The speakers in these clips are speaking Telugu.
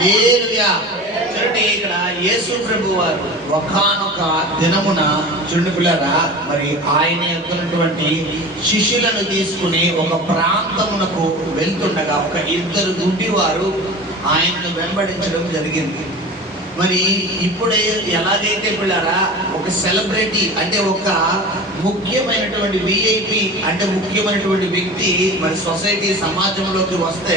హల్లెలూయా. చూడండి, ఇక్కడ యేసు ప్రభు వారు ఒకానొక దినమున చూడండి పిల్లరా, మరి ఆయన యొక్కనటువంటి శిష్యులను తీసుకుని ఒక ప్రాంతమునకు వెళ్తుండగా ఒక ఇద్దరు గుడ్డివారు ఆయనను వెంబడించడం జరిగింది. మరి ఇప్పుడే ఎలాగైతే పిల్లరా ఒక సెలబ్రిటీ అంటే ఒక ముఖ్యమైనటువంటి విఐపి అంటే ముఖ్యమైనటువంటి వ్యక్తి మరి సొసైటీ సమాజంలోకి వస్తే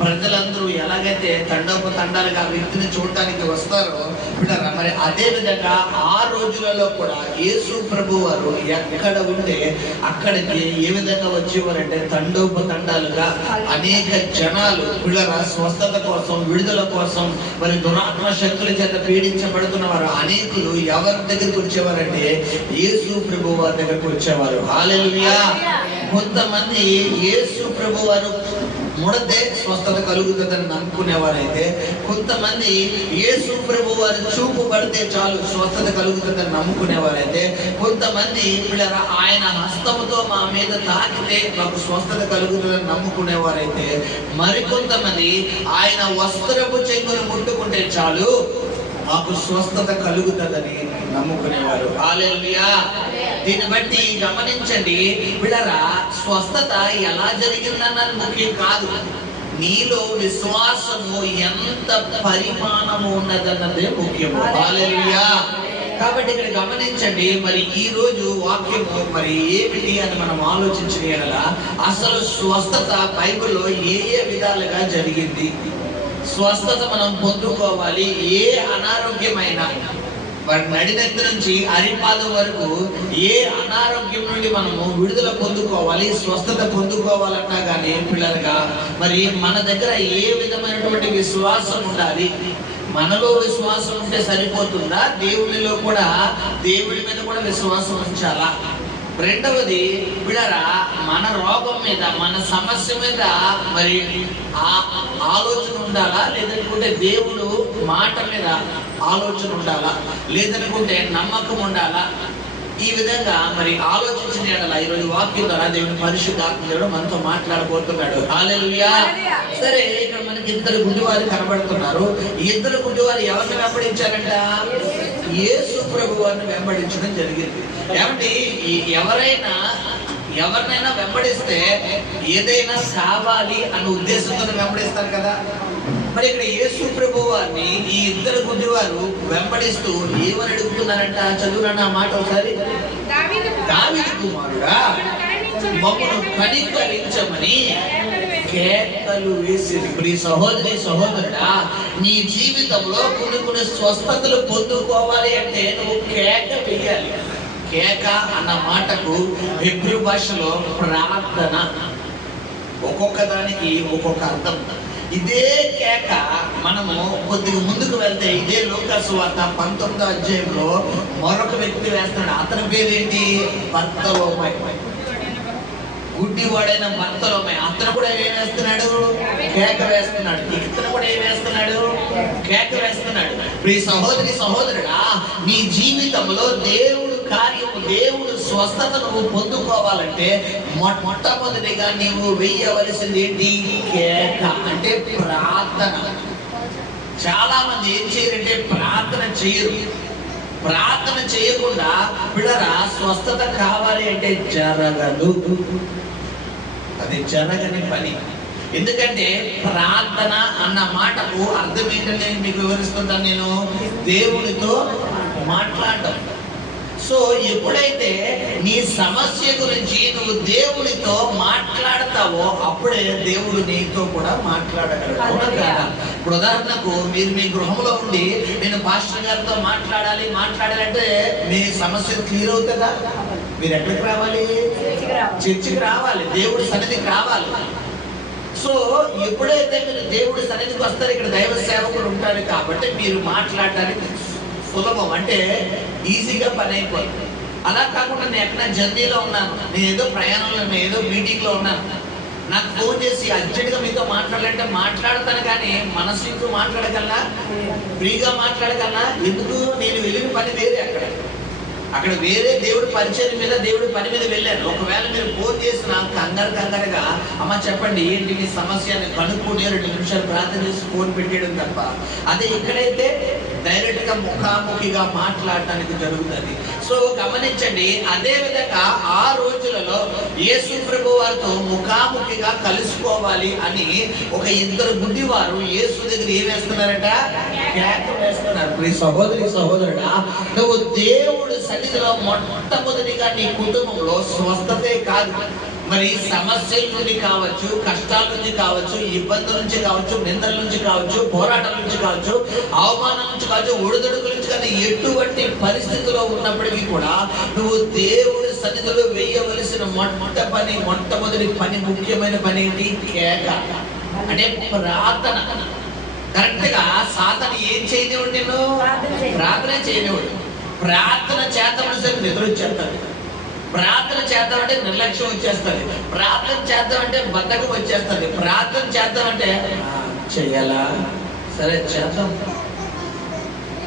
ప్రజలందరూ ఎలాగైతే తండోపతండాలుగా ఆ వ్యక్తిని చూడటానికి వస్తారో పిల్లరా, మరి అదే విధంగా ఆ రోజులలో కూడా యేసు ప్రభు వారు ఎక్కడ ఉంటే అక్కడికి ఏ విధంగా వచ్చేవారంటే తండోపతండాలుగా అనేక జనాలు పిల్లరా స్వస్థత కోసం, విడుదల కోసం, మరి దురాత్మ శక్తుల చేత పీడించబడుతున్న వారు అనేకులు ఎవరి దగ్గరికి వచ్చేవారంటే యేసు ప్రభు వారి దగ్గరకు వచ్చేవారు. హల్లెలూయా. కొంతమంది యేసు ప్రభు వారు ముడితే స్వస్థత కలుగుతుందని నమ్ముకునేవారైతే, కొంతమంది యేసు ప్రభు వారు చూపు పడితే చాలు స్వస్థత కలుగుతుందని నమ్ముకునేవారైతే, కొంతమంది పిల్లరా ఆయన హస్తముతో మా మీద తాకితే మాకు స్వస్థత కలుగుతుందని నమ్ముకునేవారైతే, మరికొంతమంది ఆయన వస్త్రపు చెంగును ముట్టుకుంటే చాలు మాకు స్వస్థత కలుగుతుందని నమ్ముకునేవారు. హల్లెలూయా. దీన్ని బట్టి గమనించండి పిల్లరా, స్వస్థత ఎలా జరిగిందన్నది ముఖ్యం కాదు, నీలో విశ్వాసము ఎంత పరిమాణము ఉన్నదన్నదే ముఖ్యము. హల్లెలూయా. కాబట్టి ఇక్కడ గమనించండి, మరి ఈ రోజు వాక్యము మరి ఏమిటి అని మనం ఆలోచించగల, అసలు స్వస్థత బైబిల్లో ఏ ఏ విధాలుగా జరిగింది, స్వస్థత మనం పొందుకోవాలి, ఏ అనారోగ్యమైన వారి నడినెత్తి నుంచి అరిపాదం వరకు ఏ అనారోగ్యం నుండి మనము విడుదల పొందుకోవాలి, స్వస్థత పొందుకోవాలన్నా కానీ పిల్లలుగా మరి మన దగ్గర ఏ విధమైనటువంటి విశ్వాసం ఉండాలి, మనలో విశ్వాసం ఉంటే సరిపోతుందా, దేవునిలో కూడా దేవుడి మీద కూడా విశ్వాసం ఉంచాలా? రెండవది పిల్లరా, మన రోగం మీద మన సమస్య మీద మరి ఆలోచన ఉండాలా, లేదనుకుంటే దేవుడు మాట మీద ఆలోచన ఉండాలా, లేదనుకుంటే నమ్మకం ఉండాలా? ఈ విధంగా మరి ఆలోచించిన ఎడల ఈరోజు వాక్యం ద్వారా దేవుని పరిశుద్ధాత్మ దేవుడు మనతో మాట్లాడబోతున్నాడు. హల్లెలూయా. సరే, ఇక్కడ మనకి ఇద్దరు గుడ్డివారు కనబడుతున్నారు. ఈ ఇద్దరు గుడ్డివారు ఎవరిని వెంబడించారంట? యేసు ప్రభు వారిని వెంబడించడం జరిగింది. ఏమంటే ఎవరినైనా వెంబడిస్తే ఏదైనా కావాలి అన్న ఉద్దేశంతో వెంబడిస్తారు కదా. మరి ఇక్కడ యేసు ప్రభు వారిని ఈ ఇద్దరు గుడ్డివారు వెంబడిస్తూ ఏమని అడుగుతున్నారంట? చదువునా మాట ఒకసారి. దావీదు కుమారుడా, మమ్మను కనికరించమని కేకలు వేసింది. ప్రియ సహోదరి సహోదరుడా, నీ జీవితంలో కొన్ని స్వస్థతలు పొందుకోవాలి అంటే నువ్వు కేక వేయాలి. కేక అన్న మాటకు హెబ్రీ భాషలో ప్రార్థన, ఒక్కొక్క దానికి ఒక్కొక్క అర్థం. ఇదే కేక మనము కొద్దిగా ముందుకు వెళ్తే ఇదే లూకాసు సువార్త 19వ అధ్యాయంలో మరొక వ్యక్తి వేస్తున్నాడు. అతని పేరేంటి? బర్తలోమాయి. గుడ్డివాడైన బర్తలోమాయి. అతను కూడా ఏం వేస్తున్నాడు? కేక వేస్తున్నాడు. ఇతను కూడా ఏం వేస్తున్నాడు? కేక వేస్తున్నాడు. ప్రియ సహోదరి సహోదరుడా, నీ జీవితంలో దేవుడు కార్యము, దేవుడు స్వస్థత నువ్వు పొందుకోవాలంటే మొట్టమొదటిగా నీవు వెయ్యవలసింది ఏంటి? కేక, అంటే ప్రార్థన. చాలా మంది ఏం చేయరంటే ప్రార్థన చేయరు. ప్రార్థన చేయకుండా పిల్లరా స్వస్థత కావాలి అంటే జరగదు, అది జరగని పని. ఎందుకంటే ప్రార్థన అన్న మాటకు అర్థం ఏంటంటే మీకు వివరిస్తుంటాను నేను. దేవునితో మాట్లాడటం. సో ఎప్పుడైతే నీ సమస్య గురించి నువ్వు దేవునితో మాట్లాడతావో అప్పుడే దేవుడు నీతో కూడా మాట్లాడగలడు. ఇప్పుడు ఉదాహరణకు మీరు మీ గృహంలో ఉండి నేను పాస్టర్ గారితో మాట్లాడాలంటే మీ సమస్య క్లియర్ అవుతుందా? మీరు ఎక్కడికి రావాలి? చర్చికి రావాలి, దేవుడి సన్నిధికి రావాలి. సో ఎప్పుడైతే మీరు దేవుడి సన్నిధికి వస్తారు, ఇక్కడ దైవ సేవకులు ఉంటారు కాబట్టి మీరు మాట్లాడడానికి సులభం, అంటే ఈజీగా పని అయిపోతుంది. అలా కాకుండా నేను ఎక్కడ జర్నీలో ఉన్నాను, నేను ఏదో ప్రయాణంలో, నేను ఏదో మీటింగ్లో ఉన్నాను, నాకు ఫోన్ చేసి అర్జెంట్గా మీతో మాట్లాడాలంటే మాట్లాడతాను, కానీ మనసుతో మాట్లాడగలనా? ఫ్రీగా మాట్లాడగలనా? ఎందుకు? నేను వెళ్ళిన పని వేరే అక్కడ. అక్కడ వేరే దేవుడి పరిచయం మీద, దేవుడి పని మీద వెళ్ళారు. ఒకవేళ మీరు ఫోన్ చేసిన కంగారుగా అమ్మ చెప్పండి ఏంటి మీ సమస్య అని కనుక్కొని 2 నిమిషాలు ప్రార్థన చేసి ఫోన్ పెట్టేయడం తప్ప, అదే ఇక్కడైతే డైరెక్ట్ గా ముఖాముఖిగా మాట్లాడటానికి జరుగుతుంది. సో గమనించండి, అదే విధంగా ఆ రోజులలో యేసు ప్రభు వారితో ముఖాముఖిగా కలుసుకోవాలి అని ఒక 2 గుడ్డివారు యేసు దగ్గర ఏం వేస్తున్నారట? కేక వేస్తున్నారు. ప్రియ సహోదరి సహోదరుడా, నువ్వు దేవుడు సన్నిధిలో మొట్టమొదటిగా నీ కుటుంబంలో స్వస్థతే కాదు, మరి సమస్యల నుండి కావచ్చు, కష్టాల నుంచి కావచ్చు, ఇబ్బందుల నుంచి కావచ్చు, నిందల నుంచి కావచ్చు, పోరాటాల నుంచి కావచ్చు, అవమానం నుంచి కావచ్చు, ఒడిదుడుకుల నుంచి కానీ ఎటువంటి పరిస్థితిలో ఉన్నప్పటికీ కూడా నువ్వు దేవుడి సన్నిధిలో వేయవలసిన మొట్టమొదటి పని, ముఖ్యమైన పని ఏంటి? కేక. అంటే ప్రార్థన. కరెక్ట్ గా సాతాను ఏం చేయనివాడు? నేను ప్రార్థన చేయనివాడు. ప్రార్థన చేద్దామని నిద్ర వచ్చేస్తాడు, ప్రార్థన చేద్దామంటే నిర్లక్ష్యం వచ్చేస్తుంది, ప్రార్థన చేద్దామంటే బద్ధకం వచ్చేస్తుంది, ప్రార్థన చేద్దామంటే చెయ్యాలా, సరే చేద్దాం.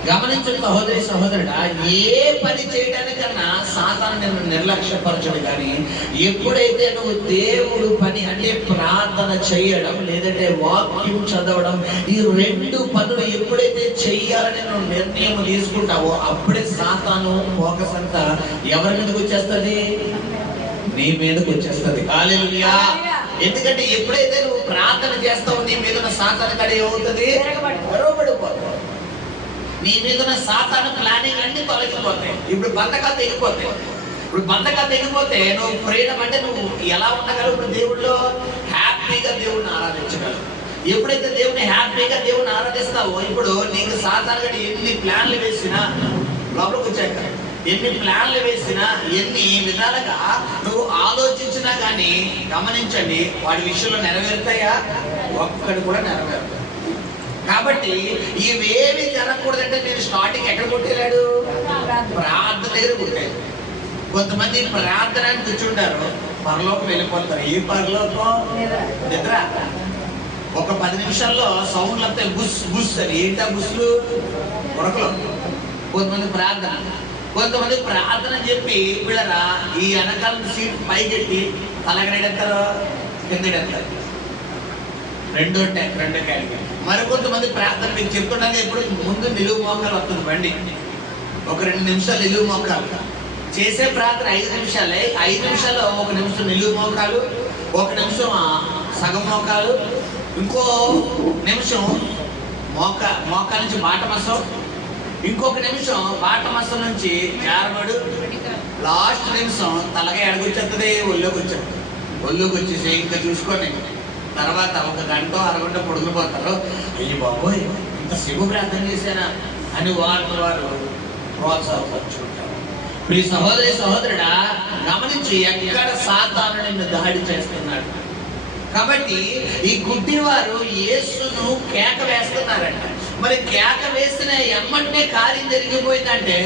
గమనించు సహోదరి సహోదరుడా, ఏ పని చేయడానికన్నా సాతాను నిన్ను నిర్లక్ష్యపరచడు. కానీ ఎప్పుడైతే నువ్వు దేవుడు పని అంటే ప్రార్థన చేయడం, లేదంటే వాక్యం చదవడం, ఈ 2 పనులు ఎప్పుడైతే చెయ్యాలని నువ్వు నిర్ణయం తీసుకుంటావో అప్పుడే సాతాను ఫోకస్ అంతా ఎవరి మీదకి వచ్చేస్తుంది? నీ మీదకి వచ్చేస్తుంది. హల్లెలూయా. ఎందుకంటే ఎప్పుడైతే నువ్వు ప్రార్థన చేస్తావో నీ మీద సాతాను కడ ఏమవుతుంది? గొడవపడిపోతుంది. నీ మీద సాతాను ప్లానింగ్ అన్ని తొలగిపోతాయి. ఇప్పుడు బంధకాలు తెగిపోతాయి. ఇప్పుడు బంధకాలు తెగిపోతే నువ్వు ఫ్రీడమ్ అంటే నువ్వు ఎలా ఉండగలవు? ఇప్పుడు దేవుడిలో హ్యాపీగా దేవుడిని ఆరాధించగలవు. ఎప్పుడైతే దేవుని హ్యాపీగా దేవుడిని ఆరాధిస్తావో ఇప్పుడు నీకు సాతాను ఎన్ని ప్లాన్లు వేసినా, లోపలికి వచ్చాక ఎన్ని ప్లాన్లు వేసినా, ఎన్ని విధాలుగా నువ్వు ఆలోచించినా కానీ గమనించండి, వాడి విషయంలో నెరవేరుతాయా? ఒక్కడు కూడా నెరవేరుతాయి. కాబట్టి ఇవేమి జరగకూడదంటే నేను స్టార్టింగ్ ఎక్కడ కొట్టేలాడు? ప్రార్థన దగ్గర కొట్టాడు. కొంతమంది ప్రార్థన అని కూర్చుంటారు, పరలోకం వెళ్ళిపోతారు. ఏ పరలోకం? నిద్ర. ఒక 10 నిమిషాల్లో సౌండ్లు వస్తాయి, బుస్ బుస్ అని. ఏంటా బుస్లు? ఉరకలు. కొంతమంది ప్రార్థన చెప్పి వీళ్ళరా ఈ వెనకాల సీట్ పైకెట్టి తలగడెడతారు, కిందెడతారు. రెండు కేటగిరీ. మరికొంతమంది ప్రార్థన మీకు చెప్తుండగా ఎప్పుడు ముందు నిలువు మోకాలు వస్తుంది బండి, ఒక 2 నిమిషాలు నిలువు మోకాలు చేసే ప్రార్థన 5 నిమిషాలే. 5 నిమిషాల్లో 1 నిమిషం నిలువు మోకాలు, 1 నిమిషం సగం మోకాలు, ఇంకో నిమిషం మోకాల నుంచి బాటమసం, ఇంకొక నిమిషం బాటమసం నుంచి జారబడు, లాస్ట్ నిమిషం తలగా ఎడగొచ్చేస్తుంది, ఒళ్ళోకి వచ్చేసి ఇంకా చూసుకొని తర్వాత 1 గంట 1 గంట పొడుగుపోతారు. అయ్యి బాబోయ్ ఇంత శివు ప్రార్థన చేశానా అని వారు ప్రోత్సాహపరుచుకుంటారు. మీ సహోదరి సహోదరుడా గమనించి, ఎక్కడ సాతాను నిన్ను దాడి చేస్తున్నాడు. కాబట్టి ఈ గుడ్డివారు యేసును కేక వేస్తున్నారంట. మరి కేక వేసిన ఎమ్మటే కార్యం జరిగిపోయిందంటే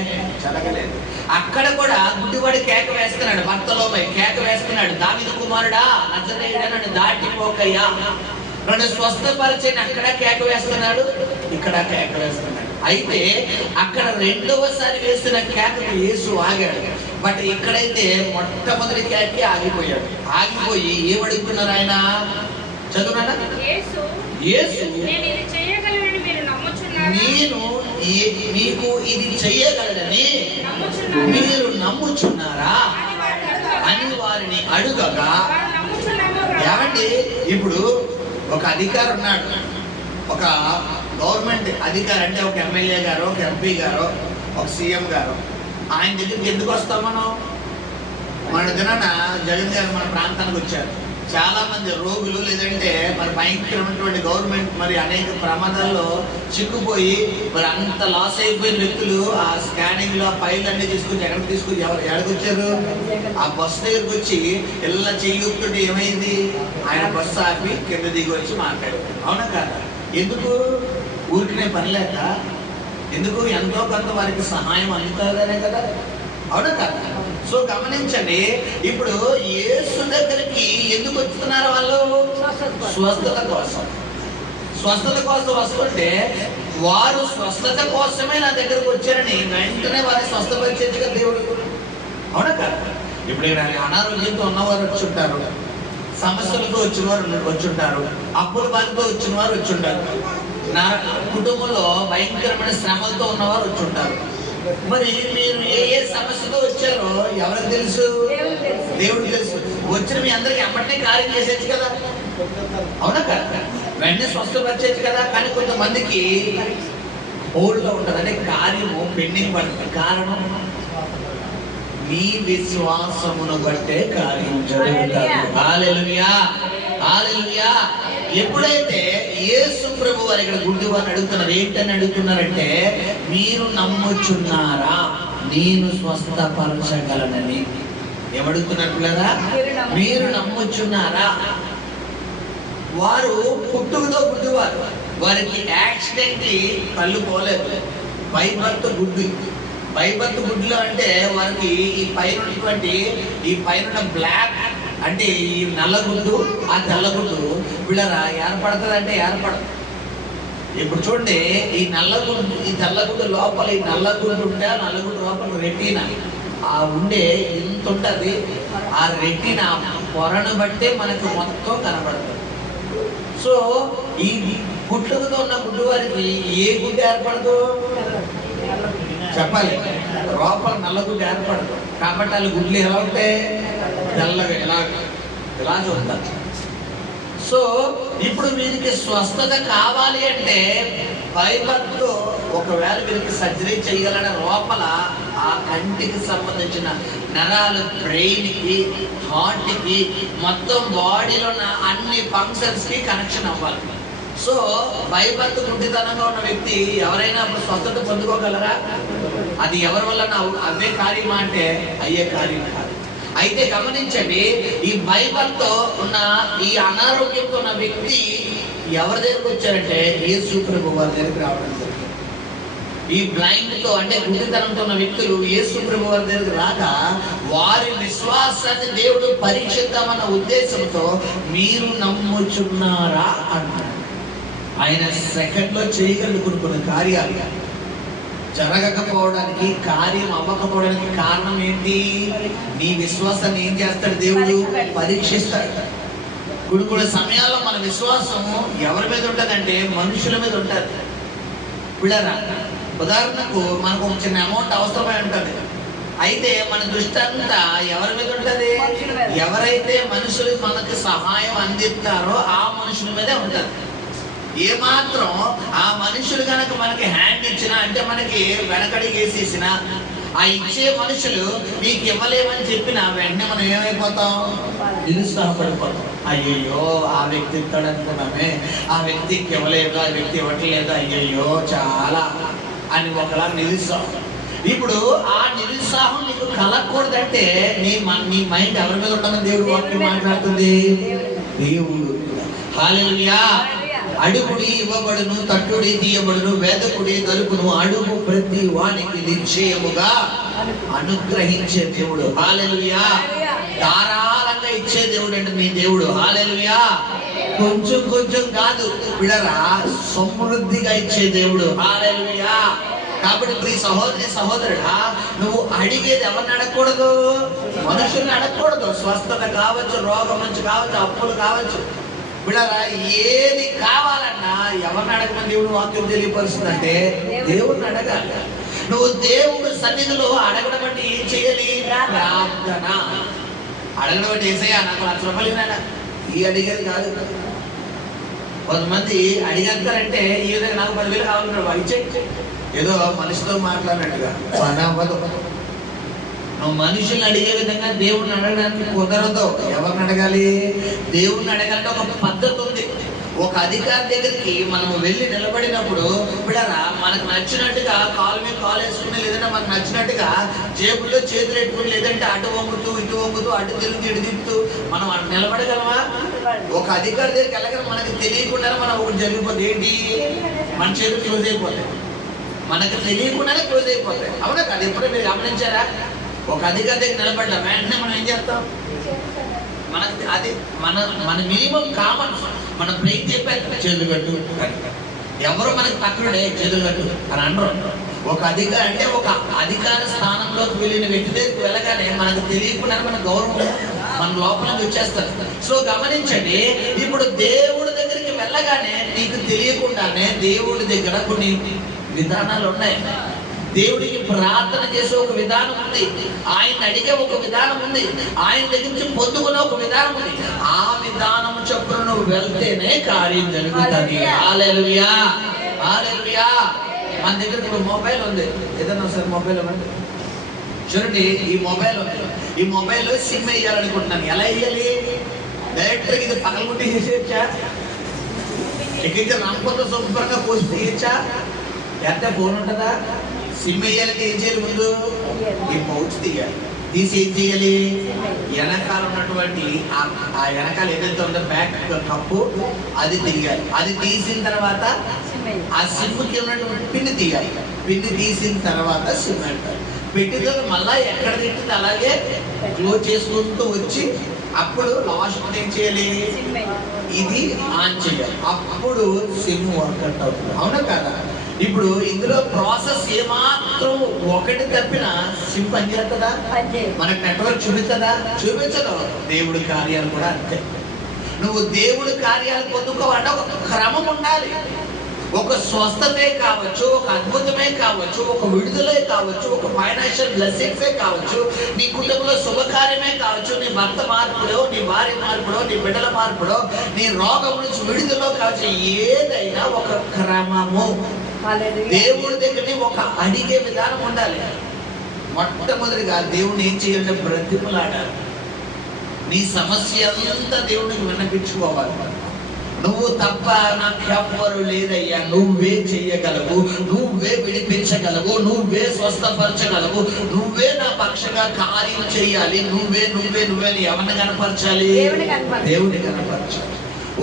జరగలేదు. అక్కడ కూడా గుడ్డివాడు కేక వేస్తున్నాడు, భర్తలోపై కేక వేస్తున్నాడు, దావీదు కుమారుడా నజరేయుడనని దాటిపోకయ్యా, నన్ను స్వస్థపరిచని అక్కడ కేక వేస్తున్నాడు, ఇక్కడ కేక వేస్తున్నాడు. అయితే అక్కడ 2వసారి వేసిన కేకకు యేసు ఆగాడు. బట్ ఇక్కడైతే మొట్టమొదటి కేకే ఆగిపోయాడు. ఆగిపోయి ఏమడుగుతున్నారు ఆయన? చదువునా? యేసు నేను మీకు ఇది చెయ్యగలడని మీరు నమ్ముచున్నారా అని వారిని అడుగగా, ఏమండి ఇప్పుడు ఒక అధికారి ఉన్నాడు, ఒక గవర్నమెంట్ అధికారి అంటే ఒక ఎమ్మెల్యే గారు, ఒక ఎంపీ గారు, ఒక సీఎం గారు, ఆయన దగ్గరికి ఎందుకు వస్తాం మనం? మన దినాన జగన్ గారు మన ప్రాంతానికి వచ్చారు. చాలా మంది రోగులు, లేదంటే మరి భయంకరమైనటువంటి గవర్నమెంట్ మరి అనేక ప్రమాదాల్లో చిక్కుపోయి మరి అంత లాస్ అయిపోయిన వ్యక్తులు ఆ స్కానింగ్ లో ఫైల్ అన్ని తీసుకుని ఎక్కడికి తీసుకుని ఎక్కడికి వచ్చారు? ఆ బస్సు దగ్గరికి వచ్చి ఇలా చెయ్యుతుంటే ఏమైంది? ఆయన బస్సు ఆపి కింద దిగి వచ్చి మాట్లాడారు. అవునా కాదా? ఎందుకు? ఊరికినే పని లేక, ఎందుకు? ఎంతో కొంత వారికి సహాయం అందుతుందనే కదా. అవునా కాదా? సో గమనించండి, ఇప్పుడు యేసు దగ్గరికి ఎందుకు వస్తున్నారు వాళ్ళు? స్వస్థత కోసం. స్వస్థత కోసం వస్తుంటే వారు స్వస్థత కోసమే నా దగ్గరకు వచ్చారని వెంటనే వారిని స్వస్థపరిచేట్టుగా దేవుడు. అవునా కదా? ఇప్పుడు అనారోగ్యంతో ఉన్నవారు వచ్చి ఉంటారు, సమస్యలతో వచ్చిన వారు వచ్చి ఉంటారు, అప్పుల బాధతో వచ్చిన వారు వచ్చి ఉంటారు, నా కుటుంబంలో భయంకరమైన శ్రమలతో ఉన్నవారు వచ్చి ఉంటారు. మరి మీరు ఏ ఏ సమస్యతో వచ్చారో ఎవరికి తెలుసు? దేవుడికి తెలుసు. వచ్చిన మీ అందరికి ఎప్పటినే కార్యం చేసేచ్చు కదా, అవునా కదా? వెంటనే స్వస్థపరిచేచ్చు కదా. కానీ కొంతమందికి హోల్డ్లో ఉంటుంది, అంటే కార్యము పెండింగ్ పడుతుంది. కారణం మీ విశ్వాసమును బట్టే కార్యం జరుగుతుంది. హల్లెలూయా, హల్లెలూయా. ఎప్పుడైతే యేసు ప్రభు వారు ఇక్కడ గుడ్డి వారిని అడుగుతున్నారు, ఏంటని అడుగుతున్నారంటే, మీరు నమ్ముచున్నారా నేను స్వస్థపరచగలనని? ఏమడుగుతున్నారు పిల్లరా? మీరు నమ్ముచున్నారా? వారు పుట్టుకతో గుడ్డివారు, వారికి యాక్సిడెంట్ కళ్ళు పోలేదు, బైబర్త్ గుడ్డి. బైబర్త్ గుడ్లో అంటే వారికి ఈ పైన బ్లాక్ అంటే ఈ నల్లగుడ్డు, ఆ తెల్లగుడ్డు పిల్లరా ఏర్పడుతుంది అంటే ఏర్పడదు. ఇప్పుడు చూడండి, ఈ నల్లగుడ్డు ఈ తెల్లగుడ్డు లోపల ఈ నల్లగుడ్డు ఉంటే ఆ నల్లగుడ్డు లోపల రెటీనా ఆ ఉండే ఇంత ఉంటుంది. ఆ రెటీనా పొరను బట్టే మనకు మొత్తం కనబడుతుంది. సో ఈ గుడ్లతో ఉన్న గుడ్డు వారికి ఏ గుడ్డు ఏర్పడదు చెప్పాలి? లోపల నల్లగుడ్డు ఏర్పడదు. కాబట్టి వాళ్ళు గుడ్లు ఎలా ఉంటాయి? తెల్లగా ఎలా చూస్తారు. సో ఇప్పుడు వీరికి స్వస్థత కావాలి అంటే బైబర్తో ఒకవేళ వీరికి సర్జరీ చేయగలనే లోపల ఆ కంటికి సంబంధించిన నరాలు, బ్రెయిన్కి, హార్ట్కి, మొత్తం బాడీలో ఉన్న అన్ని ఫంక్షన్స్కి కనెక్షన్ అవ్వాలి. సో బైబర్త్ గుడ్డితనంగా ఉన్న వ్యక్తి ఎవరైనా అప్పుడు స్వస్థత పొందుకోగలరా? అది ఎవరి వల్ల అవే కార్యమా అంటే అయ్యే కార్యం కాదు. అయితే గమనించండి, ఈ బైబర్తో ఉన్న ఈ అనారోగ్యంతో ఉన్న వ్యక్తి ఎవరి దగ్గరికి వచ్చారంటే యేసు ప్రభు వారి దగ్గరికి రావడం జరిగింది. ఈ బ్లైండ్తో అంటే గుడ్డితనంతో ఉన్న వ్యక్తులు యేసు ప్రభు వారి దగ్గరికి రాగా వారి విశ్వాసాన్ని దేవుడు పరీక్షిద్దామన్న ఉద్దేశంతో మీరు నమ్ముచున్నారా అన్నాడు. ఆయన సెకండ్లో చేయగలరు కొన్ని కార్యాలు. జరగకపోవడానికి, కార్యం అవ్వకపోవడానికి కారణం ఏంటి? నీ విశ్వాసాన్ని ఏం చేస్తాడు దేవుడు? పరీక్షిస్తాడు. కొన్ని సమయాల్లో మన విశ్వాసం ఎవరి మీద ఉంటుందంటే మనుషుల మీద ఉంటుంది. పిల్లరా, ఉదాహరణకు మనకు ఒక చిన్న అమౌంట్ అవసరమై ఉంటుంది. అయితే మన దృష్టి అంతా ఎవరి మీద ఉంటుంది? ఎవరైతే మనుషులు మనకు సహాయం అందిస్తారో ఆ మనుషుల మీదే ఉంటుంది. ఏమాత్రం ఆ మనుషులు కనుక మనకి హ్యాండ్ ఇచ్చినా అంటే మనకి వెనకడికి వేసేసిన ఆ ఇచ్చే మనుషులు నీకు ఇవ్వలేమని చెప్పిన వెంటనే మనం ఏమైపోతాం? నిరుత్సాహపడిపోతాం. అయ్యయ్యో ఆ వ్యక్తి ఇస్తాడు అనుకున్నామే, ఆ వ్యక్తికి ఇవ్వలేదు, ఆ వ్యక్తి ఇవ్వట్లేదు, అయ్యయ్యో చాలా అని ఒకలా నిరుత్సాహం. ఇప్పుడు ఆ నిరుత్సాహం నీకు కలగకూడదంటే నీ మైండ్ ఎవరి మీద ఉండమని దేవుడు వాక్యం మాట్లాడుతుంది. దేవుడు. హల్లెలూయా. అడుగుడి ఇవ్వబడును, తట్టుడి తీయబడును, వేదకుడి దొరుకును, అడుగు ప్రతి వానికి నిశ్చయముగా అనుగ్రహించే దేవుడు. హల్లెలూయా. ధారాళంగా ఇచ్చే దేవుడు అంటే మీ దేవుడు. హల్లెలూయా. కొంచెం కొంచెం కాదు పిల్లరా, సమృద్ధిగా ఇచ్చే దేవుడు. హల్లెలూయా. కాబట్టి ప్రియ సహోదరి సహోదరుడా, నువ్వు అడిగేది ఎవరిని అడగకూడదు? మనుషుల్ని అడగకూడదు. స్వస్థత కావచ్చు, రోగం నుంచి కావచ్చు, అప్పులు కావచ్చు. బిడ్డరా, ఏది కావాలన్నా ఎవరిని అడగమని దేవుడు వాక్యం తెలియపరుస్తుందంటే దేవుడిని అడగాలి. నువ్వు దేవుడు సన్నిధిలో అడగడం అంటే ఏం చేయాలి? ప్రార్థన. అడగడం అంటే ఏసయ్యా నాకు ₹1,00,000 ఈ అడిగేది కాదు. కొంతమంది అడిగేస్తారంటే ఈ విధంగా నాకు 10,000 కావాలన్నాడు, ఇచ్చే ఏదో మనిషితో మాట్లాడినట్టుగా పని అవ్వదు. నువ్వు మనుషుల్ని అడిగే విధంగా దేవుడిని అడగడానికి కుదరదు. ఎవరిని అడగాలి? దేవుడిని అడగాలంటే ఒక పద్ధతి ఉంది. ఒక అధికారి దగ్గరికి మనం వెళ్ళి నిలబడినప్పుడు బిడ్డరా, మనకు నచ్చినట్టుగా కాలు మీద కాలు వేసుకుని, లేదంటే మనకు నచ్చినట్టుగా జేబుల్లో చేతులు పెట్టుకుని, లేదంటే అటు వంగుతూ ఇటు వంగుతూ, అటు తిరుగుతూ ఇటు తిరుగుతూ మనం అటు నిలబడగలమా? ఒక అధికారి దగ్గరికి వెళ్ళగానే మనకి తెలియకుండా మనం ఒకటి జరిగిపోతుంది. ఏంటి? మన చేతులు క్లోజ్ అయిపోతాయి, మనకు తెలియకుండానే క్లోజ్ అయిపోతాయి. అవునా కాదు? ఎప్పుడో మీరు గమనించారా? ఒక అధికారి దగ్గర నిలబడ్డా వెంటనే మనం ఏం చేస్తాం? మనకు అది మన మినిమం కామన్ మన బ్రెయిన్ చెప్పారు చేతులు కట్టు అని. ఎవరు మనకి పక్కనుండే చేతులు కట్టు అని అనరు. ఒక అధికార స్థానంలోకి వెళ్ళిన వ్యక్తి దగ్గరికి వెళ్ళగానే మనకు తెలియకుండా మన గౌరవం మన లోపల నుంచి వచ్చేస్తారు. సో గమనించండి, ఇప్పుడు దేవుడి దగ్గరికి వెళ్ళగానే నీకు తెలియకుండానే దేవుడి దగ్గర కొన్ని విధానాలు ఉన్నాయి. దేవుడికి ప్రార్థన చేసే ఒక విధానం ఉంది, ఆయన అడిగే ఒక విధానం ఉంది, ఆయన దగ్గర నుంచి పొందుకునే ఒక విధానం ఉంది. ఆ విధానం చొప్పున నువ్వు వెళ్తేనే కార్యం జరుగుతుంది. హల్లెలూయా, హల్లెలూయా. మన దగ్గర ఇప్పుడు మొబైల్ ఉంది, ఏదన్నా సార్ మొబైల్ ఇవ్వండి. చూడండి, ఈ మొబైల్లో సిమ్ వేయాలనుకుంటున్నాను. ఎలా వేయాలి? డైరెక్ట్గా ఇది పగలగొట్టి వేసేయచ్చా? ఎక్కించి రంపంతో శుభ్రంగా పోసి తీయచ్చా? ఎంత ఫోన్ ఉంటుందా? సిమ్ వేయాలంటే ఏం చేయాలి? ముందు ఈ పౌచ్ తీయాలి. తీసి ఏం చేయాలి? వెనకాల ఉన్నటువంటి ఆ వెనకాల ఏదైతే ఉందో బ్యాక్ కప్పు అది తీయాలి. అది తీసిన తర్వాత ఆ సిమ్కి ఉన్నటువంటి పిన్ తీయాలి. పిన్ తీసిన తర్వాత సిమ్ అంటారు. పెట్టిన మళ్ళా ఎక్కడ తింటుంది అలాగే క్లోజ్ చేసుకుంటూ వచ్చి అప్పుడు లాస్ట్ ఏం చేయాలి? ఇది ఆన్ చేయాలి. అప్పుడు సిమ్ వర్కౌట్ అవుతుంది. అవునా కదా? ఇప్పుడు ఇందులో ప్రాసెస్ ఏమాత్రం ఒకటి తప్పిన సిమ్ పని చేస్తుందా? మనకు నెట్వర్క్ చూపిస్తుందా? చూపించదు. దేవుడి కార్యాలు కూడా అంతే. నువ్వు దేవుడి కార్యాలు పొందుకోవాలంటే ఒక క్రమం ఉండాలి. ఒక స్వస్థతే కావచ్చు, ఒక అద్భుతమే కావచ్చు, ఒక విడుదలే కావచ్చు, ఒక ఫైనాన్షియల్ బ్లెస్సింగ్సే కావచ్చు, నీ కుటుంబంలో శుభకార్యమే కావచ్చు, నీ భర్త మార్పుడో, నీ భార్య మార్పుడో, నీ బిడ్డల మార్పుడో, నీ రోగం నుంచి విడుదల కావచ్చు, ఏదైనా ఒక క్రమము. దేవుడి దగ్గర ఒక అడిగే విధానం ఉండాలి. మొట్టమొదటిగా దేవుని ఏం చేయాలంటే బ్రతిమలాడాలి. నీ సమస్య అంతా దేవునికి విన్నపించుకోవాలి. నువ్వు తప్ప నాకెవ్వరు లేదయ్యా, నువ్వే చెయ్యగలవు, నువ్వే విడిపించగలవు, నువ్వే స్వస్థపరచగలవు, నువ్వే నా పక్షంగా కార్యం చేయాలి, నువ్వే నువ్వే నువ్వే ఎవరిని కనపరచాలి? దేవుని కనపరచాలి.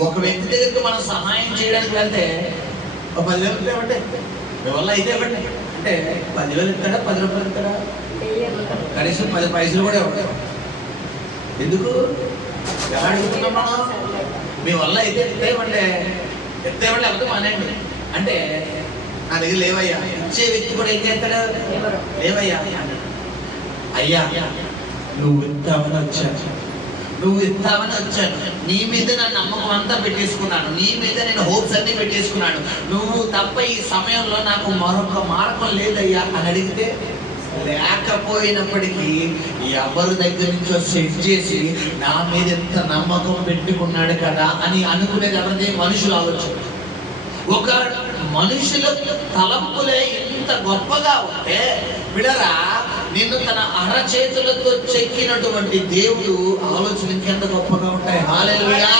ఒక వ్యక్తి దగ్గరికి మనం సహాయం చేయడానికి వెళ్తే 10,000 ఇవ్వండి, మీ వల్ల అయితే ఇవ్వండి అంటే 10,000 ఇస్తాడా? 10 రూపాయలు ఇస్తాడా? కనీసం 10 పైసలు కూడా ఇవ్వడు. ఎందుకు? ఎలా అడుగుతున్నాం మనం? మీ వల్ల అయితే ఎత్తేవండి లేకపోతే మానేయండి అంటే నా దగ్గర లేవయ్యా. ఇచ్చే వ్యక్తి కూడా ఏం చేస్తాడు? లేవయ్యా అన్నాడు. అయ్యా నువ్వు ఇస్తావని వచ్చాను, నీ మీద నా నమ్మకం అంతా పెట్టేసుకున్నాను, నీ మీద నేను హోప్స్ అన్ని పెట్టేసుకున్నాను, నువ్వు తప్ప ఈ సమయంలో నాకు మరొక మార్గం లేదయ్యా అని అడిగితే, లేకపోయినప్పటికీ ఎవరి దగ్గర నుంచో సెట్ చేసి నా మీద ఎంత నమ్మకం పెట్టుకున్నాడు కదా అని అనుకునేది ఎవరిది? మనుషులు ఆలోచన. ఒక మనుషుల తలంపులే ఎంత గొప్పగా ఉంటే విడరా, నిన్ను తన అరచేతులతో చెక్కినటువంటి దేవుడు ఆలోచన ఇంకెంత గొప్పగా ఉంటాయి. హల్లెలూయా.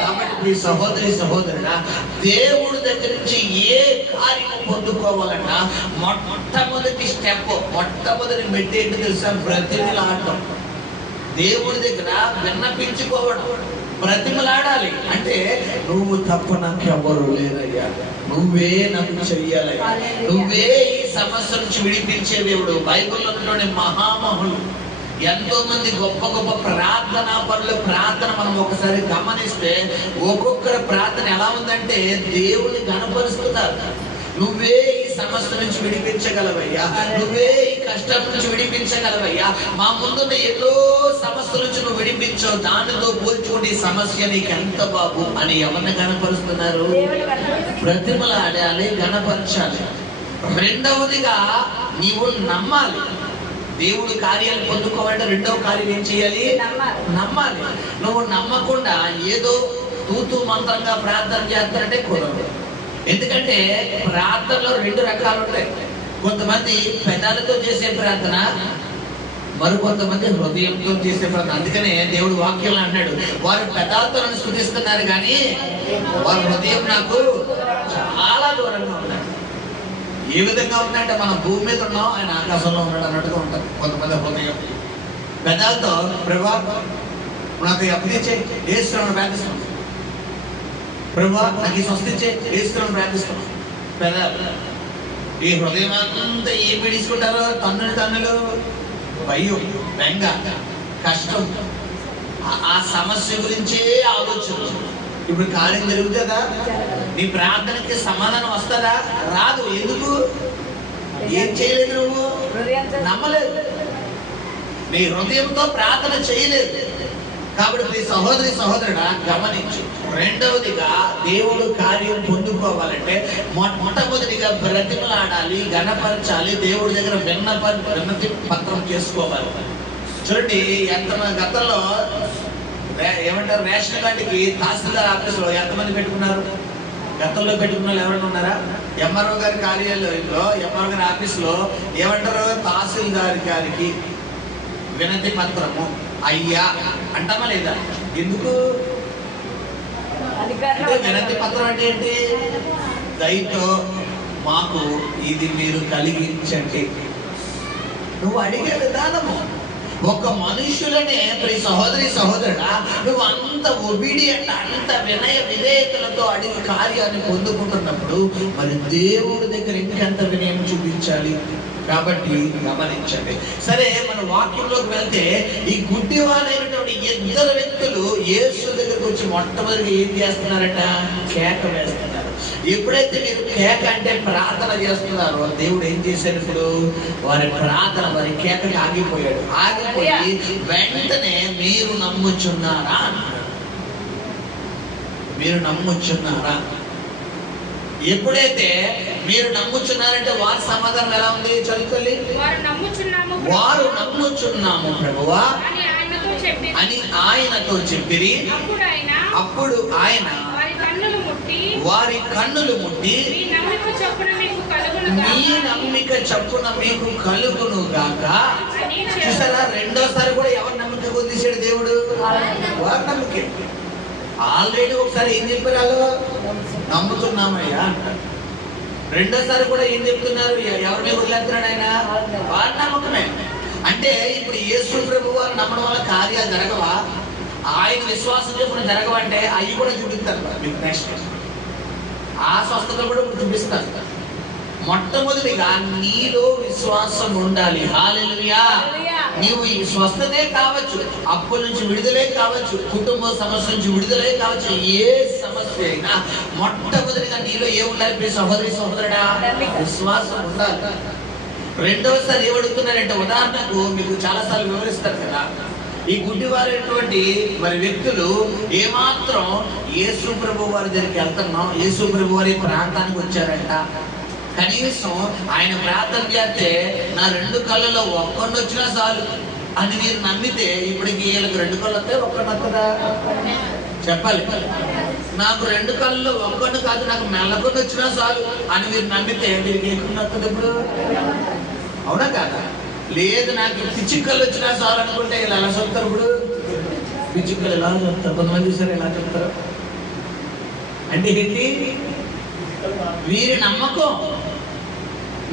కాబట్టి సహోదరి సహోదరుడా, దేవుడి దగ్గర నుంచి ఏ కార్యం పొందుకోవాలన్నా మొట్టమొదటి స్టెప్, మొట్టమొదటి మెట్టు ఏంటి తెలుసా? బ్రతిమలాడటం. దేవుడి దగ్గర విన్నపించుకోవడం, బ్రతిమలాడాలి. అంటే నువ్వు తప్ప నాకు ఎవరు లేదయ్యా, నువ్వే నాకు చెయ్యాలయ్యా, నువ్వే ఈ సమస్య నుంచి విడిపించే దేవుడు. బైబిల్లోని మహామహులు ఎంతో మంది గొప్ప గొప్ప ప్రార్థనా పనులు ప్రార్థన మనం ఒకసారి గమనిస్తే ఒక్కొక్కరి ప్రార్థన ఎలా ఉందంటే దేవుని గణపరుస్తున్నారు. నువ్వే ఈ సమస్య నుంచి విడిపించగలవయ్యా, నువ్వే ఈ కష్టం నుంచి విడిపించగలవయ్యా, మా ముందున్న ఎన్నో సమస్యల నుంచి నువ్వు విడిపించావు, దానితో పోల్చుకుంటే ఈ సమస్య నీకు ఎంత బాబు అని ఎవరిని గణపరుస్తున్నారు? బ్రతిమలాడాలి, గణపరచాలి. రెండవదిగా నీవు నమ్మాలి. దేవుడి కార్యాలు పొందుకోవాలంటే రెండవ కార్యం ఏం చేయాలి? నమ్మాలి. నువ్వు నమ్మకుండా ఏదో తూతూ మంత్రంగా ప్రార్థన చేస్తారంటే కుదరదు. ఎందుకంటే ప్రార్థనలో 2 రకాలు ఉంటాయి. కొంతమంది పెదాలతో చేసే ప్రార్థన, మరికొంతమంది హృదయంతో చేసే ప్రార్థన. అందుకనే దేవుడు వాక్యంలో అన్నాడు, వారు పెదాలతో నన్ను స్తుతిస్తున్నారు కానీ వారి హృదయం నాకు చాలా దూరంగా ఉన్నారు. ఏ విధంగా ఉందంటే మనం భూమి మీద ఉన్నాం, ఆయన ఆకాశంలో ఉన్నాడు అన్నట్టుగా ఉంటారు కొంతమంది హృదయం. పెదాలతో ప్రభా నాకు అప్పగించే ఏసుని ప్రార్థిస్తున్నాం, ప్రభా నాకు ఈ స్వస్థించే ఏసుని ప్రార్థిస్తున్నాం. పెదాలు. ఈ హృదయం అంతా ఏం పిడుచుకుంటారో? తన్నులు, భయం, బెంగ, కష్టం, ఆ సమస్య గురించే ఆలోచన. ఇప్పుడు కార్యం జరుగుతుందా? నీ ప్రార్థనకి సమాధానం వస్తుందా? రాదు. ఎందుకు? ఏం చేయలేదు, నువ్వు నమ్మలేదు, నీ హృదయంతో ప్రార్థన చేయలేదు. కాబట్టి సహోదరి సహోదరుడా గమనించు. రెండవదిగా దేవుడు కార్యం పొందుకోవాలంటే మొట్టమొదటిగా బ్రతిమలాడాలి, గణపరచాలి, దేవుడి దగ్గర విన్నతి పత్రం చేసుకోవాలి. చూడండి, ఎంతమంది గతంలో ఏమంటారు, రేషన్ కార్డుకి తహసీల్దార్ ఆఫీసులో ఎంతమంది పెట్టుకున్నారు? గతంలో పెట్టుకున్న వాళ్ళు ఎవరైనా ఉన్నారా? ఎంఆర్ఓ గారి కార్యాలయంలో, ఎంఆర్ఓ గారి ఆఫీసులో ఏమంటారు, తహసీల్దార్ గారికి వినతి పత్రము అయ్యా అంటామా లేదా? ఎందుకు? అంటే వినతి పత్రం అంటే ఏంటి? దయతో మాకు ఇది మీరు కలిగించండి. నువ్వు అడిగే విధానము ఒక మనుషులనే ప్రతి సహోదరి సహోదరుడా నువ్వు అంత ఒబీడియంట్, అంత వినయ విధేయతలతో అడిగి కార్యాన్ని పొందుకుంటున్నప్పుడు మరి దేవుడి దగ్గర ఇంకెంత వినయం చూపించాలి? కాబట్టి గమనించండి. సరే, మన వాక్యంలోకి వెళ్తే ఈ గుడ్డివారైనటువంటి ఇద్దరు వ్యక్తులు యేసు దగ్గరకు వచ్చి మొట్టమొదటిగా ఏం చేస్తున్నారట? కేక వేస్తున్నారు. ఎప్పుడైతే మీరు కేక అంటే ప్రార్థన చేస్తున్నారో దేవుడు ఏం చేశాడు? ఇప్పుడు వారి ప్రార్థన, వారి కేకకి ఆగిపోయాడు. ఆగిపోయి వెంటనే మీరు నమ్ముచున్నారా అన్నాడు. మీరు నమ్ముచున్నారా? ఎప్పుడైతే మీరు నమ్ముచున్నారంటే వారి సమాధానం ఎలా ఉంది? చదువుకోండి. వారు నమ్ముచున్నాము ప్రభువా అని ఆయనతో చెప్పిరి. అప్పుడు ఆయన వారి కన్నులు ముట్టి మీ నమ్మిక చొప్పున మీకు కలుగును గాక. చూసారా, రెండోసారి కూడా ఎవరి నమ్మిక పొందేశాడు దేవుడు? వారి నమ్మిక. ఆల్రెడీ ఒకసారి ఏం చెప్పారు? వాళ్ళు నమ్ముతున్నామయ్యా అంటారు. రెండోసారి కూడా ఏం చెప్తున్నారు? ఎవరిని వదిలేస్తున్నాడు ఆయన? వారి నమ్మకమే. అంటే ఇప్పుడు యేసు ప్రభు వారు నమ్మడం వల్ల కార్యాలు జరగవా? ఆయన విశ్వాసం చెప్పున జరగవంటే అవి కూడా చూపిస్తారు మీకు. నెక్స్ట్ ఆ స్వస్థతలు కూడా చూపిస్తారు. మొట్టమొదటిగా నీలో విశ్వాసం ఉండాలి. హల్లెలూయా. నీవు ఈ స్వస్థతే కావచ్చు, అప్పుల నుంచి విడుదలే కావచ్చు, కుటుంబ సమస్య నుంచి విడుదలే కావచ్చు, ఏ సమస్య అయినా మొట్టమొదటిగా నీలో ఏ ఉండాలి? సహోదరి సహోదరుడా, విశ్వాసం ఉండాలి. రెండవసారి ఏమడుగుతున్నారంటే, ఉదాహరణకు మీకు చాలా సార్లు వివరిస్తారు కదా, ఈ గుడ్డివారైనటువంటి మరి వ్యక్తులు ఏమాత్రం యేసు ప్రభు వారి దగ్గరికి వెళ్తున్నాం, యేసు ప్రభు వారి ప్రాంతానికి వచ్చారంట. కనీసం ఆయన ప్రార్థన చేస్తే నా 2 కళ్ళలో ఒక్కడిని వచ్చినా చాలు అని మీరు నమ్మితే, ఇప్పటికి వీళ్ళకి 2 కళ్ళు వస్తే ఒక్కడిని వస్తుందా? చెప్పాలి. నాకు 2 కళ్ళలో ఒక్కడిని కాదు, నాకు మెల్లకొని వచ్చినా చాలు అని మీరు నమ్మితే వీరికి ఎక్కువ వస్తుంది ఇప్పుడు? అవునా కాదా? లేదు, నాకు పిచ్చికలు వచ్చినా చాలు అనుకుంటే ఇలా ఎలా చెప్తారు? ఇప్పుడు పిచ్చికలు ఎలా చెప్తారు? కొంతమంది చూసారు ఎలా చెప్తారు అంటే ఏంటి? వీరి నమ్మకం.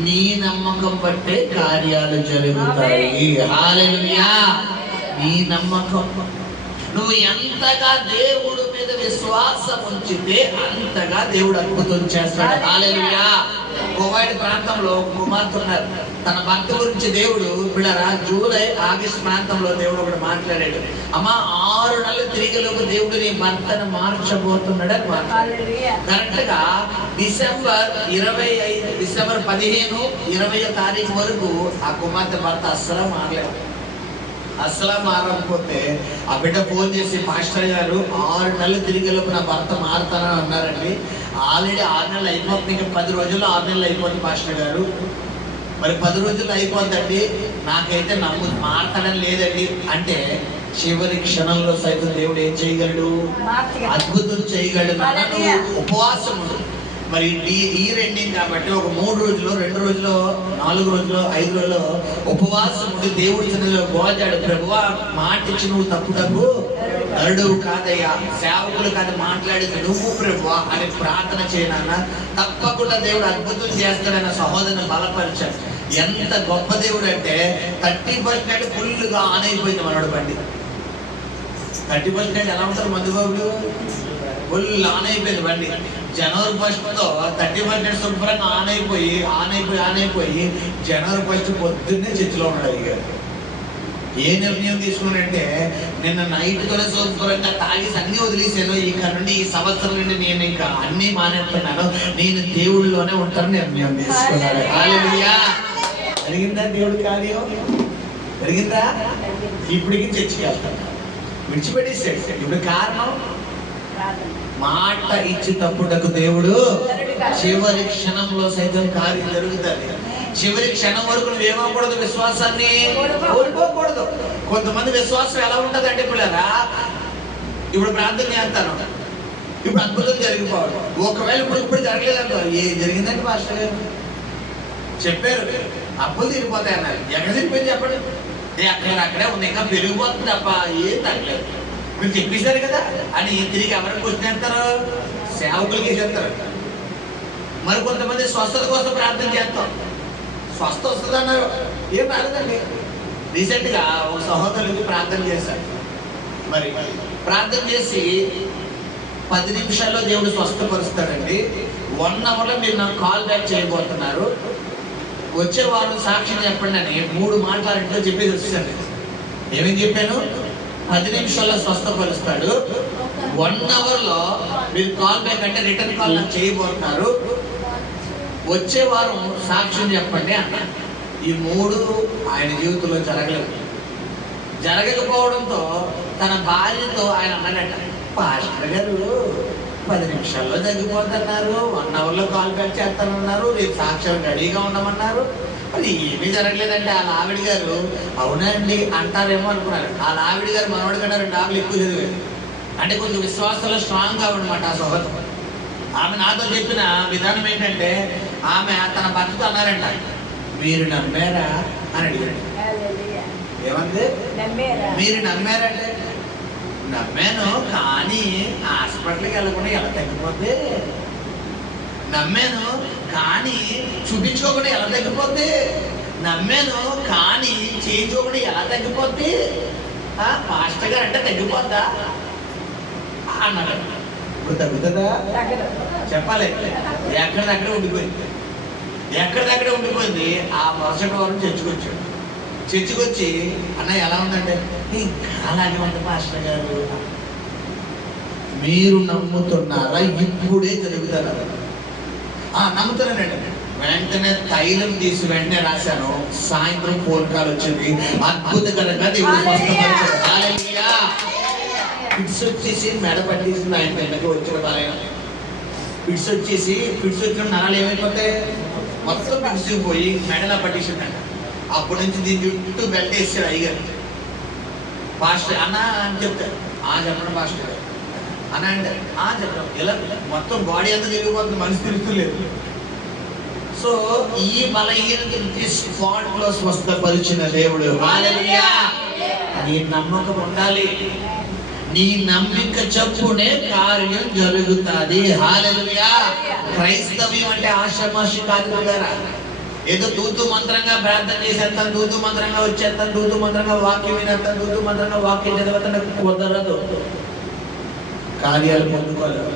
నీ నమ్మకం బట్టే కార్యాలు జరుగుతాయి. హల్లెలూయా. నీ నమ్మకం. నువ్వు ఎంతగా దేవుడి మీద విశ్వాసం ఉంచితే అంతగా దేవుడు అద్భుతం చేస్తాడు. హల్లెలూయా. కోవైడ్ ప్రాంతంలో కుమార్తె ఉన్నారు. తన భర్త గురించి దేవుడు పిల్లరా జూలై ఆగస్ట్ ప్రాంతంలో దేవుడు ఒకటి మాట్లాడాడు. అమ్మా 6 నెలలు తిరిగిలోకి దేవుడు నీ భర్తను మార్చబోతున్నాడు అని మాట్లాడాడు. కరెక్ట్ గా డిసెంబర్ 15, 20 తారీఖు వరకు ఆ కుమార్తె భర్త అస్సలు మారలేదు. అస్సలు మారకపోతే ఆ బిడ్డ ఫోన్ చేసి, పాస్టర్ గారు 6 నెలలు తిరిగిలోకి నా భర్త మారుతానని అన్నారండి. ఆల్రెడీ 6 నెలలు అయిపోతుంది, ఇంకా 10 రోజుల్లో 6 నెలలు అయిపోతుంది పాస్టర్ గారు. మరి 10 రోజుల్లో అయిపోద్దండి, నాకైతే మారతాడని లేదండి అంటే, చివరి క్షణంలో సైతం దేవుడు ఏం చేయగలడు? అద్భుతం చేయగలడు. ఉపవాసం మరి ఈ రెండింగ్ కాబట్టి ఒక 3 రోజులు, 2 రోజులు, 4 రోజులు, 5 రోజులు ఉపవాసం ఉండి దేవుడి సన్నిధిలో గోజాడు. ప్రభువా, మాట ఇచ్చి నువ్వు తప్పు నరుడు కాదయ్యా, సేవకులు కాదు మాట్లాడేది నువ్వు ప్రభువా అని ప్రార్థన చేయనా, తప్పకుండా దేవుడు అద్భుతం చేస్తాడన్న సహోదరుని బలపరిచాడు. ఎంత గొప్ప దేవుడు అంటే 30% ఫుల్గా ఆన్ అయిపోయింది మనోడు బండి. 30% ఎలా ఉంటారు మందుబాబులు? ఫుల్ ఆన్ అయిపోయింది బండి. జనవరి 1తో 30% శుభ్రంగా ఆన్ అయిపోయి జనవరి 1 పొద్దున్నే చర్చిలో ఉన్నాడు. అయ్యారు ఏ నిర్ణయం తీసుకున్నానంటే నిన్న నైట్ కూడా శుభ్రంగా తాగేసి అన్ని వదిలేసాను, ఇక నుండి ఈ సంవత్సరం నుండి నేను ఇంకా అన్ని మానేస్తున్నాను, నేను దేవుళ్ళలోనే ఉంటాను నిర్ణయం తీసుకున్నాను. హల్లెలూయా. జరిగిందా దేవుడి కార్యం? జరిగిందా? ఇప్పటికి చర్చికి వెళ్తాను, విడిచిపెట్టేసాడు. ఇప్పుడు కారణం మాట ఇచ్చి తప్పుటకు దేవుడు చివరి క్షణంలో సైతం కార్యం జరుగుతుంది. చివరి క్షణం వరకు నువ్వు ఏమవకూడదు, విశ్వాసాన్ని కోల్పోకూడదు. కొంతమంది విశ్వాసం ఎలా ఉంటుంది అంటే పిల్లరా, ఇప్పుడు ప్రార్థన చేస్తాను, ఇప్పుడు అద్భుతం జరిగిపోవడం, ఒకవేళ ఇప్పుడు జరగలేదంటారు. ఏం జరిగిందంటే పాస్టర్ గారు చెప్పారు అప్పులు తీరిపోతాయి అన్నారు. ఎక్కడ తీరిపోయింది చెప్పండి? అక్కడే ఉంది, ఇంకా పెరిగిపోతుంది తప్ప ఏం తగ్గలేదు. మీరు చెప్పేశారు కదా అని తిరిగి ఎవరికి క్వశ్చన్ చేస్తారు? సేవకులకి చేస్తారు. మరి కొంతమంది స్వస్థత కోసం ప్రార్థన చేస్తాం, స్వస్థ వస్తుంది అన్నారు, ఏం రాలేదండి. రీసెంట్గా ఒక సహోదరుడికి ప్రార్థన చేశారు. మరి ప్రార్థన చేసి 10 నిమిషాల్లో దేవుడు స్వస్థపరుస్తాడండి, 1 అవర్లో మీరు నాకు కాల్ బ్యాక్ చేయబోతున్నారు, వచ్చే వారం సాక్ష్యం చెప్పండి అని 3 మాటలు చెప్పేసి వచ్చేసాను. ఏమేమి చెప్పాను? 10 నిమిషాల్లో స్వస్థపరుస్తాడు, 1 అవర్లో మీరు కాల్ బ్యాక్ అంటే రిటర్న్ కాల్ నాకు చేయబోతున్నారు, వచ్చే వారం సాక్ష్యం చెప్పండి అన్నాడు. ఈ 3 ఆయన జీవితంలో జరగలేదు. జరగకపోవడంతో తన భార్యతో ఆయన అన్నాడట, పాస్టర్ గారు 10 నిమిషాల్లో తగ్గిపోతున్నారు, 1 అవర్లో కాల్ బ్యాక్ చేస్తానన్నారు, రేపు సాక్ష్యం రెడీగా ఉండమన్నారు, అది ఏమీ జరగలేదంటే వాళ్ళ ఆవిడ గారు అవునా అండి అంటారేమో అనుకున్నారు. వాళ్ళ ఆవిడ గారు మనవాడి కన్నా 2 ఆవిడలు ఎక్కువ చదివారు, అంటే కొంచెం విశ్వాసంలో స్ట్రాంగ్ కావన్నమాట ఆ సోదరు. ఆమె నాతో చెప్పిన విధానం ఏంటంటే, ఆమె తన భర్తతో అన్నారంట, మీరు నమ్మారా అని అడిగాడు. ఏమంది? మీరు నమ్మారంటే నమ్మాను, కానీ హాస్పిటల్కి వెళ్ళకుండా ఎలా తగ్గిపోద్ది? నమ్మాను కానీ చూపించుకోకుండా ఎలా తగ్గిపోద్ది? నమ్మాను కానీ చేయించుకోకుండా ఎలా తగ్గిపోద్ది? పాస్టర్ గారు అంటే తగ్గిపోద్దా అన్నాడు. ఇప్పుడు తగ్గుతుందా? చెప్పాలి. ఎక్కడిదక్కడే ఉండిపోయింది, ఎక్కడిదక్కడే ఉండిపోయింది. ఆ మరుసటి వారం చర్చకొచ్చాడు. చర్చకొచ్చి అన్న ఎలా ఉందంటే, ఇంకా అలాగే ఉంది పాస్టర్ గారు. మీరు నమ్ముతున్నారా? ఇప్పుడే జరుగుతారా? నమ్ముతున్నానండి. వెంటనే తైలం తీసి వెంటనే రాశాను, సాయంత్రం ఫోన్ కాల్ వచ్చింది, అద్భుతకరంగా దేవుడు స్వస్థపరిచాడు. హల్లెలూయా. ఫిట్స్ వచ్చేసి మెడ పట్టేసింది ఆయన దగ్గరికి వచ్చిన బాలైన. ఫిట్స్ వచ్చిన నరాలు ఏమైపోతాయి, మొత్తం ఫిట్స్ పోయి మెడలా పట్టేసిందంట. అప్పటి నుంచి దీని చుట్టూ బెల్ట్ వేసాడు అయ్యగారు. పాస్టర్ అన్న అని చెప్తారు, చెప్పడం పాస్టర్ గారు అన్న అంటే చెప్పడం. ఇలా మొత్తం బాడీ అంతా తిరిగిపోతుంది, మనిషి తిరుగుతలేదు. సో ఈ బలహీనతకి స్పాట్ లో స్వస్థపరిచిన దేవుడు. హల్లెలూయా. నీ నమ్మకం ఉండాలి, నీ నమ్మిక చప్పునే కార్యం జరుగుతుంది. హల్లెలూయా. క్రైస్తవ్యం అంటే ఆషామాషి కాదు కదా. ఏదో తూతు మంత్రంగా ప్రార్థన చేసేస్తాను, తూతు మంత్రంగా వచ్చేస్తాను, తూతు మంత్రంగా వాక్యం వినేస్తాను, తూతు మంత్రంగా వాక్యం చదివేస్తాను, కుదరదు. కార్యాలు పొందుకోలేవు.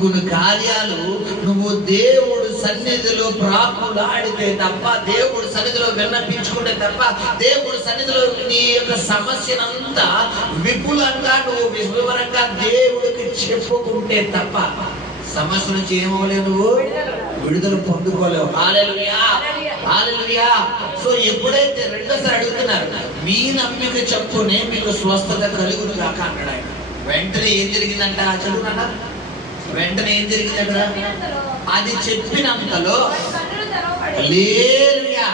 కొన్ని కార్యాలు నువ్వు దేవుడు సన్నిధిలో ప్రాకులాడితే తప్ప, దేవుడు సన్నిధిలో విన్నపించుకుంటే తప్ప, దేవుడు సన్నిధిలో నీ యొక్క సమస్యనంతా విపులంగా నువ్వు వివరంగా దేవుడికి చెప్పుకుంటే తప్ప సమస్య నుంచి ఏమవలేవు, నువ్వు విడుదల పొందుకోలేవు. హల్లెలూయా. హల్లెలూయా. సో ఎప్పుడైతే రెండోసారి అడుగుతున్నారు, మీ నమ్మిక చప్పునే మీకు స్వస్థత కలుగును కాక అన్నాడు ఆయన. వెంటనే ఏం జరిగిందంట చదువునా? వెంటనే ఏం జరిగిందంట? అది చెప్పినంతలో హల్లెలూయా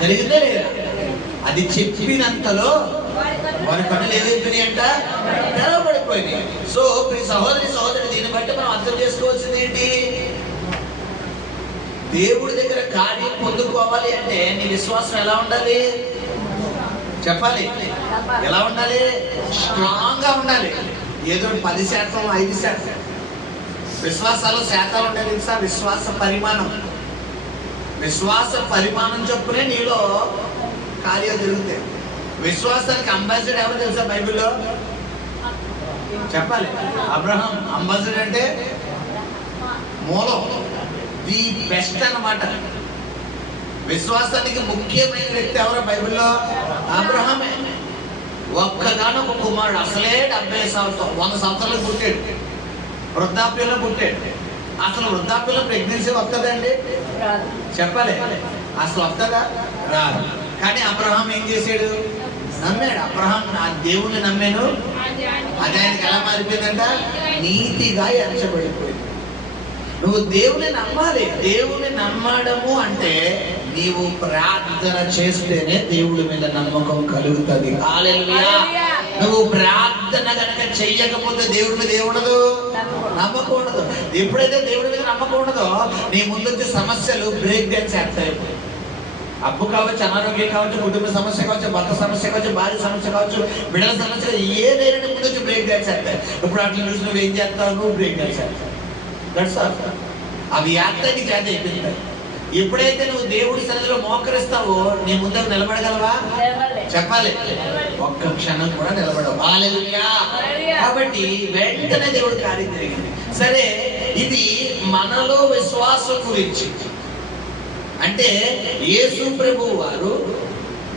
జరిగిందే లేదా? అది చెప్పినంతలో వారి కన్నులు ఏమైపోయినాయి అంట? తెరవబడిపోయినాయి. సో ఈ సహోదరి దీన్ని బట్టి మనం అర్థం చేసుకోవాల్సింది ఏంటి? దేవుడి దగ్గర కార్యం పొందుకోవాలి అంటే నీ విశ్వాసం ఎలా ఉండాలి చెప్పాలి? ఎలా ఉండాలి? స్ట్రాంగ్ గా ఉండాలి. ఏదో 10%, 5% విశ్వాసాలు శాతాలు ఉంటాయి తెలుసా? విశ్వాస పరిమాణం చొప్పునే నీలో కార్యాలు జరుగుతాయి. విశ్వాసానికి అంబాసిడర్ ఎవరు తెలుసా బైబిల్లో? చెప్పాలి. అబ్రహాం అంబాసిడర్ అంటే మూలం, ది బెస్ట్ అన్నమాట. విశ్వాసానికి ముఖ్యమైన వ్యక్తి ఎవరో బైబిల్లో? అబ్రహామే. ఒక్కగానొక కుమారుడు, అసలే 70 సంవత్సరాలు 100 సంవత్సరాలకు పుట్టాడు, వృద్ధాప్యంలో పుట్టాడు. అసలు వృద్ధాప్యంలో ప్రెగ్నెన్సీ వస్తుందండి? చెప్పాలి, అసలు వస్తుందా? రాదు. కానీ అబ్రహాం ఏం చేశాడు? నమ్మాడు. అబ్రహాం నా దేవుణ్ణి నమ్మాను, అది ఆయనకి ఎలా మారిపోయిందంట? నీతిగా ఎంచబడిపోయింది. నువ్వు దేవుని నమ్మాలి. దేవుని నమ్మడము అంటే నీవు ప్రార్థన చేస్తేనే దేవుడి మీద నమ్మకం కలుగుతుంది. హల్లెలూయా. నువ్వు ప్రార్థన కనుక చెయ్యకపోతే దేవుడి మీద ఏముండదు? నమ్మకం ఉండదు. ఎప్పుడైతే దేవుడి మీద నమ్మకం ఉండదో నీ ముందు వచ్చే సమస్యలు బ్రేక్ డాన్స్ చేస్తాయి. అప్పు కావచ్చు, అనారోగ్యం కావచ్చు, కుటుంబ సమస్య కావచ్చు, భర్త సమస్య కావచ్చు, భార్య సమస్య కావచ్చు, బిడ్డల సమస్య, ఏదైనా ముందు వచ్చి బ్రేక్ డాన్స్ చేస్తాయి. ఇప్పుడు అట్లా చూసి నువ్వు ఏం చేస్తావు? నువ్వు బ్రేక్ డాన్స్ చేస్తావు. అవి యాత్రకి చేత అయిపోయింది. ఎప్పుడైతే నువ్వు దేవుడి సన్నిధిలో మోకరిస్తావో నీ ముందు నిలబడగలవా? చెప్పాలి, ఒక్క క్షణం కూడా నిలబడవు. హల్లెలూయా. కాబట్టి వెంటనే దేవుడి కార్యం జరిగింది. సరే, ఇది మనలో విశ్వాసం గురించి. అంటే యేసు ప్రభువు వారు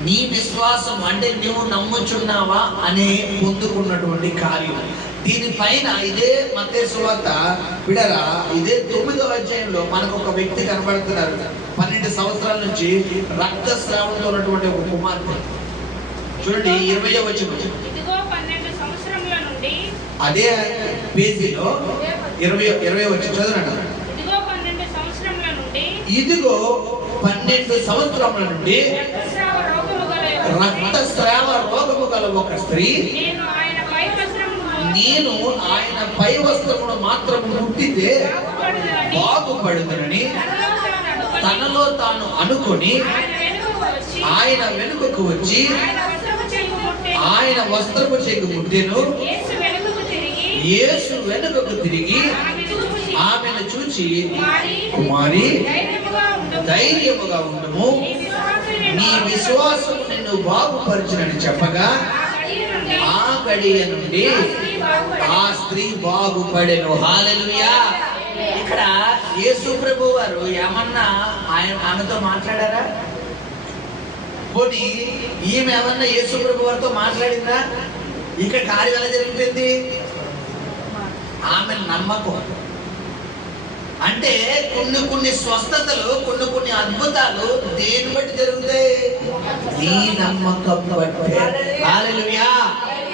నీ విశ్వాసం అంటే నువ్వు నమ్ముచున్నావా అనే పొందుకున్నటువంటి కార్యం. దీనిపైన ఇదే మత్తయి సువార్త బిడరా, ఇదే 9వ అధ్యాయంలో మనకు ఒక వ్యక్తి కనబడుతున్నారు. 12 సంవత్సరాల నుంచి రక్తస్రావంతో ఉన్నటువంటి ఒక కుమార్తె. చూడండి 20వ వచనం. అదే పేజీలో 20వ వచనం చదవండి. ఇదిగో 12 సంవత్సరముల నుండి రక్తస్రావ రోగము గల ఒక స్త్రీ, నేను ఆయన పై వస్త్రమును మాత్రం ముట్టితే బాగుపడుతుందని తనలో తాను అనుకొని ఆయన వెనుకకు వచ్చి ఆయన వస్త్రపు చెయ్యి ముట్టెను. యేసు వెనుకకు తిరిగి ఆమెను చూచి, కుమారి, ధైర్యముగా ఉండుము, నీ విశ్వాసం నిన్ను బాగుపరచునని చెప్పగా ఆ గడియ నుండి ఆ స్త్రీ బాగుపడెను. హల్లెలూయా. ఇక్కడ యేసు ప్రభు వారు ఏమన్నా ఆమెతో మాట్లాడారా? పోనీ ఈమె ఏమన్నా యేసు ప్రభు వారితో మాట్లాడిందా? ఇక్కడ కార్యం ఎలా జరుగుతుంది? ఆమె నమ్మకం. అంటే కొన్ని స్వస్థతలు, కొన్ని అద్భుతాలు దేని బట్టి జరుగుతాయి? నీ నమ్మకం బట్టి. హల్లెలూయా.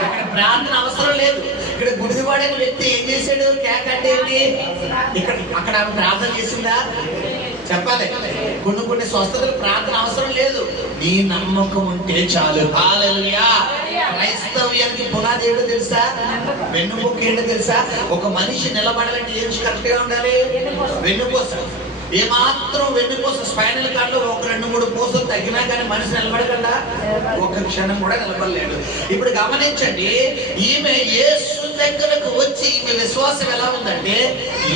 అక్కడ ప్రార్థన అవసరం లేదు. ఇక్కడ గుడివాడైన వ్యక్తి ఏం చేశాడు? కేక్ అంటే ఏంటి? అక్కడ ఆమె ప్రార్థన చేసిందా? చెప్పాలి. కొన్ని స్వస్థతలు ప్రార్థన అవసరం లేదు, నీ నమ్మకం ఉంటే చాలు. హల్లెలూయా. క్రైస్తవ్యానికి పునాది ఏంటో తెలుసా? వెన్నుముక్క ఏంటో తెలుసా? ఒక మనిషి నిలబడాలంటే ఏం కరెక్ట్ గా ఉండాలి? వెన్నుపూస. ఏమాత్రం వెన్నుపూస, స్పైనల్ కార్డ్ లో 1-2-3 పూసలు తగ్గినా కానీ మనిషి నిలబడగలడా? ఒక్క క్షణం కూడా నిలబడలేడు. ఇప్పుడు గమనించండి, ఈమె యేసు దగ్గరకు వచ్చి ఈమె విశ్వాసం ఎలా ఉందంటే,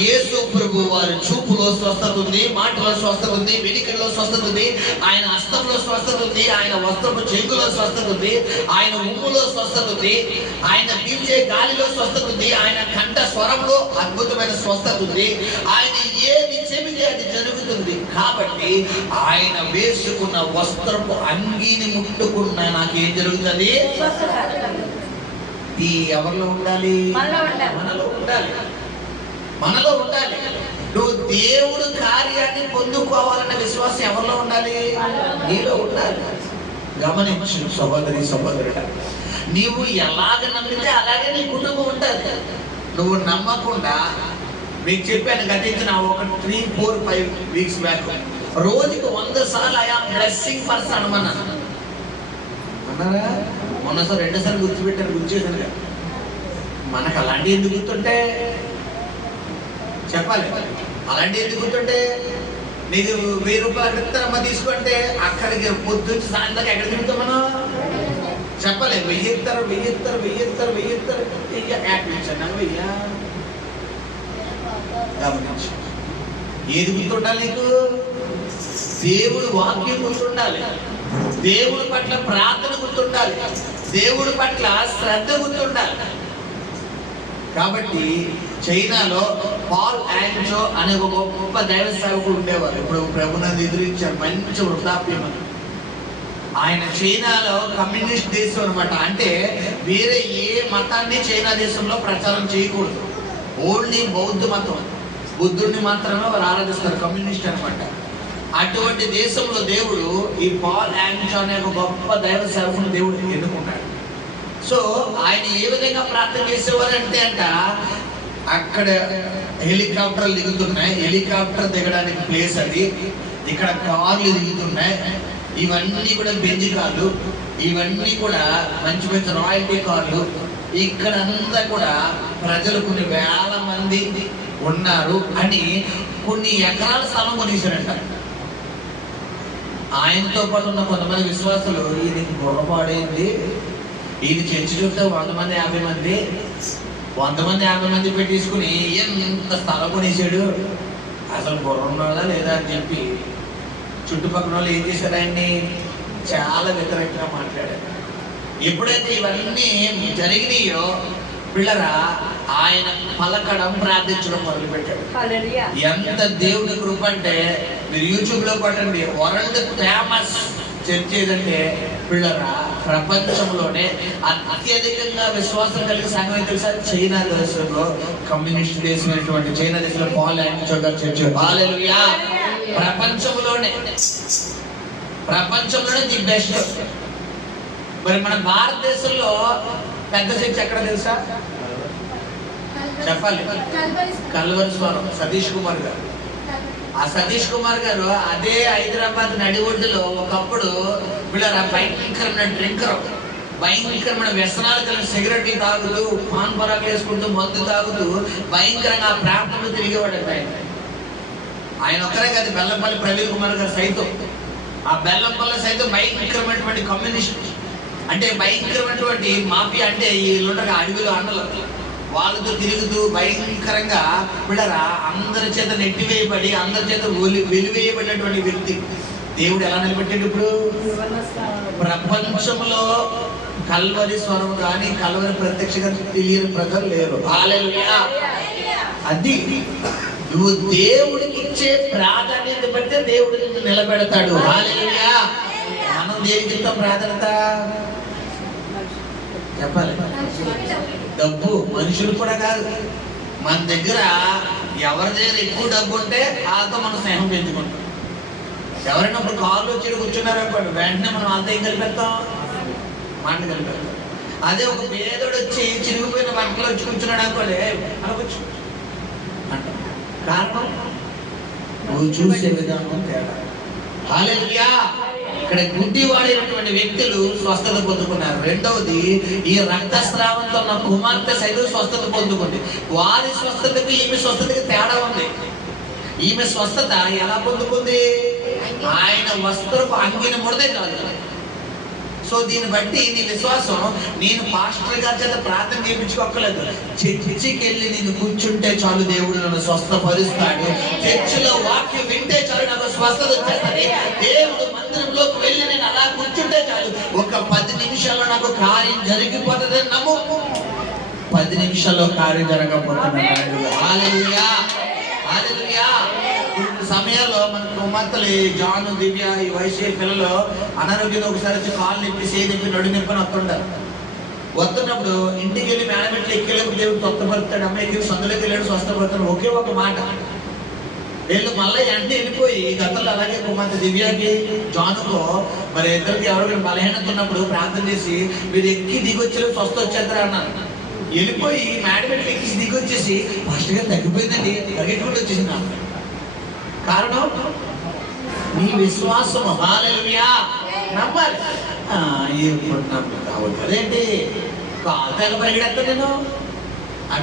యేసు ప్రభు వారి చూపులో స్వస్థత ఉంది, మాటలో స్వస్థత ఉంది, వెలికల్లో స్వస్థత ఉంది, ఆయన హస్తంలో స్వస్థత ఉంది, ఆయన వస్త్రపు చెంగులో స్వస్థత ఉంది, ఆయన ఉమ్ములో స్వస్థత ఉంది, ఆయన పీల్చే గాలిలో స్వస్థత ఉంది, ఆయన కంఠ స్వరంలో అద్భుతమైన స్వస్థత ఉంది, ఆయన ఏది చెబితే అది జరుగుతుంది. కాబట్టి ఆయన వేసుకున్న వస్త్రపు అంగీని ముట్టుకున్నా నాకేం జరుగుతుంది? ఈ ఎవరిలో ఉండాలి? మనలో ఉండాలి. మనలో ఉండాలి. నువ్వు దేవుడు కార్యాన్ని పొందుకోవాలన్న విశ్వాసం ఎవరిలో ఉండాలి? నీలో ఉండాలి. గమనించు సహోదరి సహోదరుడా, నీవు ఎలాగ నమ్మితే అలాగే నీ కుటుంబం ఉండాలి. నువ్వు నమ్మకుండా, మీకు చెప్పాను గతించిన ఒక 3-4-5 వీక్స్ బ్యాక్, రోజుకి 100 సార్లు ఐ యామ్ బ్లెస్సింగ్ పర్సన్ అనమన్నాను. అన్నారా? మొన్నసారి 2 సార్లు గుర్తుపెట్టారు, గుర్తుచేసాను కదా. మనకు అలాంటి ఎందుకు గుర్తుంటే? చెప్పాలి, అలాంటి ఎందుకు గుర్తుంటే? నీకు 1000 రూపాయలు ఇస్తారమ్మా తీసుకుంటే అక్కడికి పొద్దున్న సాయంత్రం ఎక్కడ తిరుగుతాం మనం? చెప్పలే, 1000 ఇస్తారు. గమనించు, ఏది గుర్తుండాలి నీకు? దేవుడు వాక్యం గుర్తుండాలి, దేవుడి పట్ల ప్రార్థన గుర్తుండాలి, దేవుడి పట్ల శ్రద్ధ గుర్తుండాలి. కాబట్టి చైనాలో పాల్ యాంజో అనే ఒక గొప్ప దైవ సేవకుడు ఉండేవారు. ఇప్పుడు ప్రభునందు ఎదురించారు, మంచి వృద్ధాప్యం. ఆయన చైనాలో కమ్యూనిస్ట్ దేశం అనమాట. అంటే వేరే ఏ మతాన్ని చైనా దేశంలో ప్రచారం చేయకూడదు. ఓన్లీ బౌద్ధ మతం, బుద్ధుడిని మాత్రమే వారు ఆరాధిస్తారు, కమ్యూనిస్ట్ అనమాట. అటువంటి దేశంలో దేవుడు ఈ పాల్ యాంజో అనే ఒక గొప్ప దైవ సేవకుని దేవుడు ఎన్నుకున్నాడు. సో ఆయన ఏ విధంగా ప్రార్థన చేసేవారు అంటే అక్కడ హెలికాప్టర్లు దిగుతున్నాయి, హెలికాప్టర్ దిగడానికి ప్లేస్ అది, ఇక్కడ కార్లు దిగుతున్నాయి, ఇవన్నీ కూడా బెంజ్ కార్లు, ఇవన్నీ కూడా మంచి మంచి రాయల్టీ కార్లు. ఇక్కడ అంతా కూడా ప్రజలు కొన్ని వేల మంది ఉన్నారు అని కొన్ని ఎకరాల స్థలం కొనేసారంట. ఆయనతో పాటు ఉన్న కొంతమంది విశ్వాసులు, ఈయనకి బుర్రపాడైంది, ఈయన చర్చి చూస్తే 100 మంది 50 మంది 100 మంది 50 మంది పెట్టేసుకుని ఎంత స్థలం కొనేసాడు, అసలు బుర్ర ఉన్నాడా లేదా అని చెప్పి చుట్టుపక్కల వాళ్ళు ఏం చేశారు, ఆయన్ని చాలా వ్యతిరేకంగా మాట్లాడారు. ఎప్పుడైతే ఇవన్నీ జరిగినాయో పిల్లరా ఆయన పలకడం, ప్రార్థించడం మొదలు పెట్టాడు. ఎంత దేవుని కృప అంటే మీరు యూట్యూబ్ లో కొట్టండి, వరల్డ్ ఫేమస్ చర్చ్ ఏదంటే పిల్లరా ప్రపంచంలోనే అత్యధికంగా విశ్వాసం కలిగిన సంఘం అయితే తెలుసా? చైనా దేశంలో, కమ్యూనిస్ట్ దేశమైనటువంటి చైనా దేశంలో పాల్ యాంజో చర్చ్. హల్లెలూయా! ప్రపంచంలోనే ది బెస్ట్. మరి మన భారతదేశంలో పెద్ద చర్చ్ ఎక్కడ తెలుసా? చెప్పాలి, కల్వరి స్వరం సతీష్ కుమార్ గారు. ఆ సతీష్ కుమార్ గారు అదే హైదరాబాద్ నడిఒడ్డులో ఒకప్పుడు వీళ్ళ భయంకరమైన డ్రింకర్, భయంకరమైన వ్యసనాలు కలిసి సిగరెట్ తాగుతూ, పాన్ పరాకు వేసుకుంటూ, మందు తాగుతూ భయంకరంగా ఆ ప్రాంతంలో తిరిగేవాడు. ఆయన ఒక్కరే కాదు, బెల్లంపల్లి ప్రవీణ్ కుమార్ గారు సైతం, ఆ బెల్లంపల్లి సైతం భయంకరమైనటువంటి కమ్యూనిస్ట్, అంటే భయంకరమైనటువంటి మాఫియా, అంటే వీళ్ళుండగా అడవిలో అన్నలు వాళ్ళతో తిరుగుతూ భయంకరంగా బిడ్డరా అందరి చేత నెట్టివేయబడి, అందరి చేత వెలివేయబడినటువంటి వ్యక్తి దేవుడు ఎలా నిలబెట్టాడు? ఇప్పుడు ప్రపంచంలో కల్వరి స్వరం కానీ కల్వరి ప్రత్యక్షంగా తెలియని ప్రజలు లేరు. హల్లెలూయా! అది నువ్వు దేవుడికి ఇచ్చే ప్రాధాన్యత బట్టే దేవుడు నిన్ను నిలబెడతాడు. హల్లెలూయా! మనం దేనికి ఇస్తాం ప్రాధాన్యత? చెప్పాలి, డబ్బు. మనుషులు కూడా కాదు, మన దగ్గర ఎవరి దగ్గర ఎక్కువ డబ్బు ఉంటే వాళ్ళతో మనం స్నేహం పెంచుకుంటాం. ఎవరైనా ఇప్పుడు కాళ్ళు వచ్చి కూర్చున్నారు అనుకోండి, వెంటనే మనం వాళ్ళతో ఏం కలిపెడతాం? మాట కలిపెడతాం. అదే ఒక పేదోడు వచ్చి చిరిగిపోయిన బట్టలు వచ్చి కూర్చున్నాడు అనుకోండి, అనవచ్చు అంటాం. కారణం నువ్వు చూసే విధానం తేడా. హల్లెలూయా! ఇక్కడ గుడ్డివాడైనటువంటి వ్యక్తులు స్వస్థత పొందుకున్నారు. రెండవది, ఈ రక్తస్రావంతో ఉన్న కుమార్తె సైతం స్వస్థత పొందుకుంది. వారి స్వస్థతకి ఈమె స్వస్థతకి తేడా ఉంది. ఈమె స్వస్థత ఎలా పొందుకుంది? ఆయన వస్త్రపు అంగిన ముడదే కాదు. సో దీన్ని బట్టి నీ విశ్వాసం, నేను పాస్టర్ గారి చేత ప్రార్థన చేయించుకోక్కర్లేదు, చర్చికి వెళ్ళి నేను కూర్చుంటే చాలు దేవుడు నన్ను స్వస్థపరుస్తాడు. చర్చిలో వాక్యం వింటే చాలు నాకు స్వస్థత వచ్చేస్తుంది. దేవుడు మందిరంలోకి వెళ్ళి నేను అలా కూర్చుంటే చాలు, ఒక 10 నిమిషాల్లో నాకు కార్యం జరిగిపోతుంది. నమ్ము, 10 నిమిషాల్లో కార్యం జరగకపోతుంది. హల్లెలూయా! హల్లెలూయా! సమయాల్లో మన కుమార్తెలు జాను, దివ్య, ఈ వయసు పిల్లలు అనారోగ్యంలో ఒకసారి వచ్చి కాళ్ళు నొప్పి, చేయి నొప్పి, నడు నొప్పి అని వస్తుంటారు. వస్తున్నప్పుడు ఇంటికి వెళ్ళి మేనమెట్లు ఎక్కేలోకి దేవుడు స్వస్థపరుస్తాడు, అమ్మ ఎక్కి సందులోకి వెళ్ళాడు స్వస్థపరుస్తాడు. ఒకే ఒక మాట వీళ్ళు మళ్ళీ వెంటనే వెళ్ళిపోయి గతంలో అలాగే కుమార్తె దివ్యకి, జానుకో మరి ఇద్దరికి ఎవరికైనా బలహీనత ఉన్నప్పుడు ప్రార్థన చేసి మీరు ఎక్కి దిగొచ్చేలో స్వస్థ వచ్చేద్దరు అన్నారు. వెళ్ళిపోయి మేడమెట్లు ఎక్కి దిగొచ్చేసి ఫస్ట్ గా తగ్గిపోయిందండి, తగ్గకుండా వచ్చేసింది. కారణం నీ విశ్వాసం. హల్లెలూయా! నమ్మాలి. ఇప్పుడు నమ్ము కావాలి అదేంటి కాలు పరిగెడతా నేను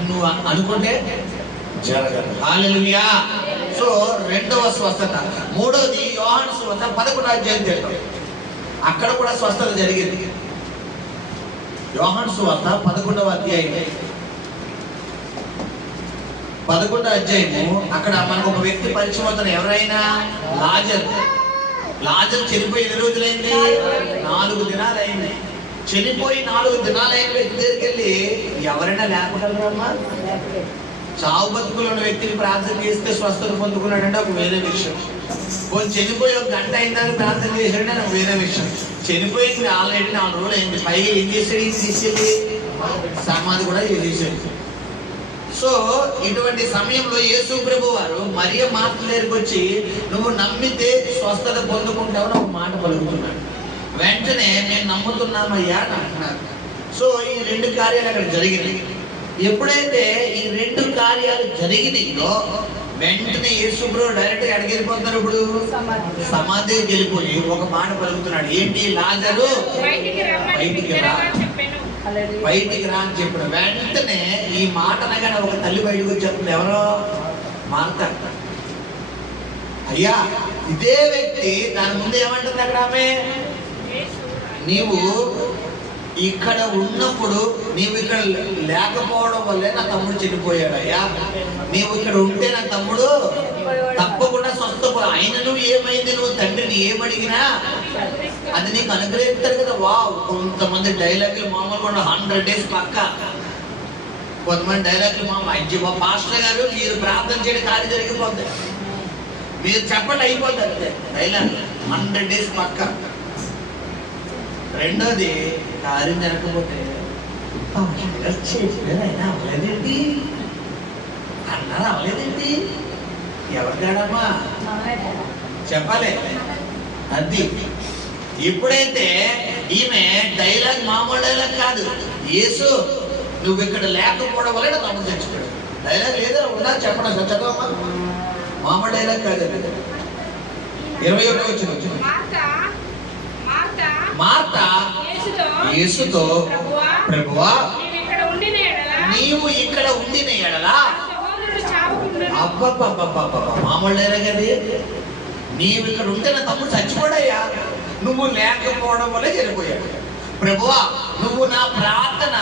నువ్వు అనుకుంటే జరగదు. హల్లెలూయా! సో రెండవ స్వస్థత. మూడవది యోహాను సువార్త 11వ అధ్యాయం, అక్కడ కూడా స్వస్థత జరిగింది. యోహాను సువార్త 11వ అధ్యాయం 11వ అధ్యాయము, అక్కడ మనకు ఒక వ్యక్తి పరిచయం అవుతాడు. ఎవరైనా లాజరు చనిపోయి ఎన్ని రోజులైంది? 4 దినాలు అయింది. చనిపోయి 4 దినాలు అయిన వ్యక్తి దగ్గరికి వెళ్ళి ఎవరైనా లేపగలరమ్మా? చావు బతుకులు ఉన్న వ్యక్తిని ప్రార్థన చేస్తే స్వస్థత పొందుకున్నాడంటే ఒక వేరే విషయం. కొంచెం చనిపోయి ఒక గంట అయిందని ప్రార్థన చేశాడంటే నాకు వేరే విషయం. చనిపోయింది ఆల్రెడీ 4 రోజులు అయింది, పైగా ఏం చేశాడు? తీసుకెళ్ళి సమాధి కూడా చేసేసాడు. సో ఇటువంటి సమయంలో యేసు ప్రభు వారు మరియ మార్త దగ్గరికి వచ్చి నువ్వు నమ్మితే స్వస్థత పొందుకుంటావని ఒక మాట పలుకుతున్నాడు. వెంటనే నేను నమ్ముతున్నామయ్యా అని అంటున్నారు. సో ఈ 2 కార్యాలు అక్కడ జరిగినాయి. ఎప్పుడైతే ఈ 2 కార్యాలు జరిగినాయో వెంటనే యేసు ప్రభు డైరెక్ట్ గా అడిగి వెళ్ళిపోతున్నారు. ఇప్పుడు సమాధికి వెళ్ళిపోయి ఒక మాట పలుకుతున్నాడు. ఏంటి? లాజరు బయటికి రా, బయటికి రా అని చెప్పిన వెంటనే ఈ మాట అనగానే ఒక తల్లి బయటకు వచ్చి చెప్తుంది. ఎవరో? మార్త. అయ్యా ఇదే వ్యక్తి దాని ముందు ఏమంటుంది అక్కడ ఆమె? నీవు ఇక్కడ ఉన్నప్పుడు నీవు ఇక్కడ లేకపోవడం వల్లే నా తమ్ముడు చనిపోయాడు. అయ్యా నీవు ఇక్కడ ఉంటే నా తమ్ముడు తప్పకుండా స్వస్థపో. ఆయనను ఏమైంది? నువ్వు తండ్రిని ఏమడిగినా అది నీకు అనుగ్రహిస్తారు కదా. వావ్! కొంతమంది డైలాగులు మామూలుగా 100 days పక్క. కొంతమంది డైలాగులు మా పాస్టర్ గారు మీరు ప్రార్థన చేయడం కార్యం జరిగిపోతుంది, మీరు చెప్పండి అయిపోతుంది అంతే. డైలాగ్ 100 days పక్క. రెండోది కార్యం జరగకపోతే అయినా అవ్వలేదేంటి అన్నారు, అవ్వలేదేంటి ఎవరికాడమ్మా చెప్పాలి. అది ఇప్పుడైతే ఈమె డైలాగ్ మామూలు డైలాగ్ కాదు. యేసు నువ్వు ఇక్కడ లేకపోవడం వల్ల తమ్ముడు చచ్చిపోయాడు. డైలాగ్ లేదా ఉందా చెప్పడం చదవమ్మా. మామూలు డైలాగ్ కాదు. 21వ వచనం. మార్త యేసుతో ప్రభువా నీవు ఇక్కడ ఉండిన ఎడలా అబ్బబ్బబ్బబ్బబ్బ మామూలు డైలాగ్ అది. నీవు ఇక్కడ ఉంటే నా తమ్ముడు చచ్చిపోడయ్యా, నువ్వు లేకపోవడం వల్ల చనిపోయాడు. ప్రభువా నువ్వు నా ప్రార్థన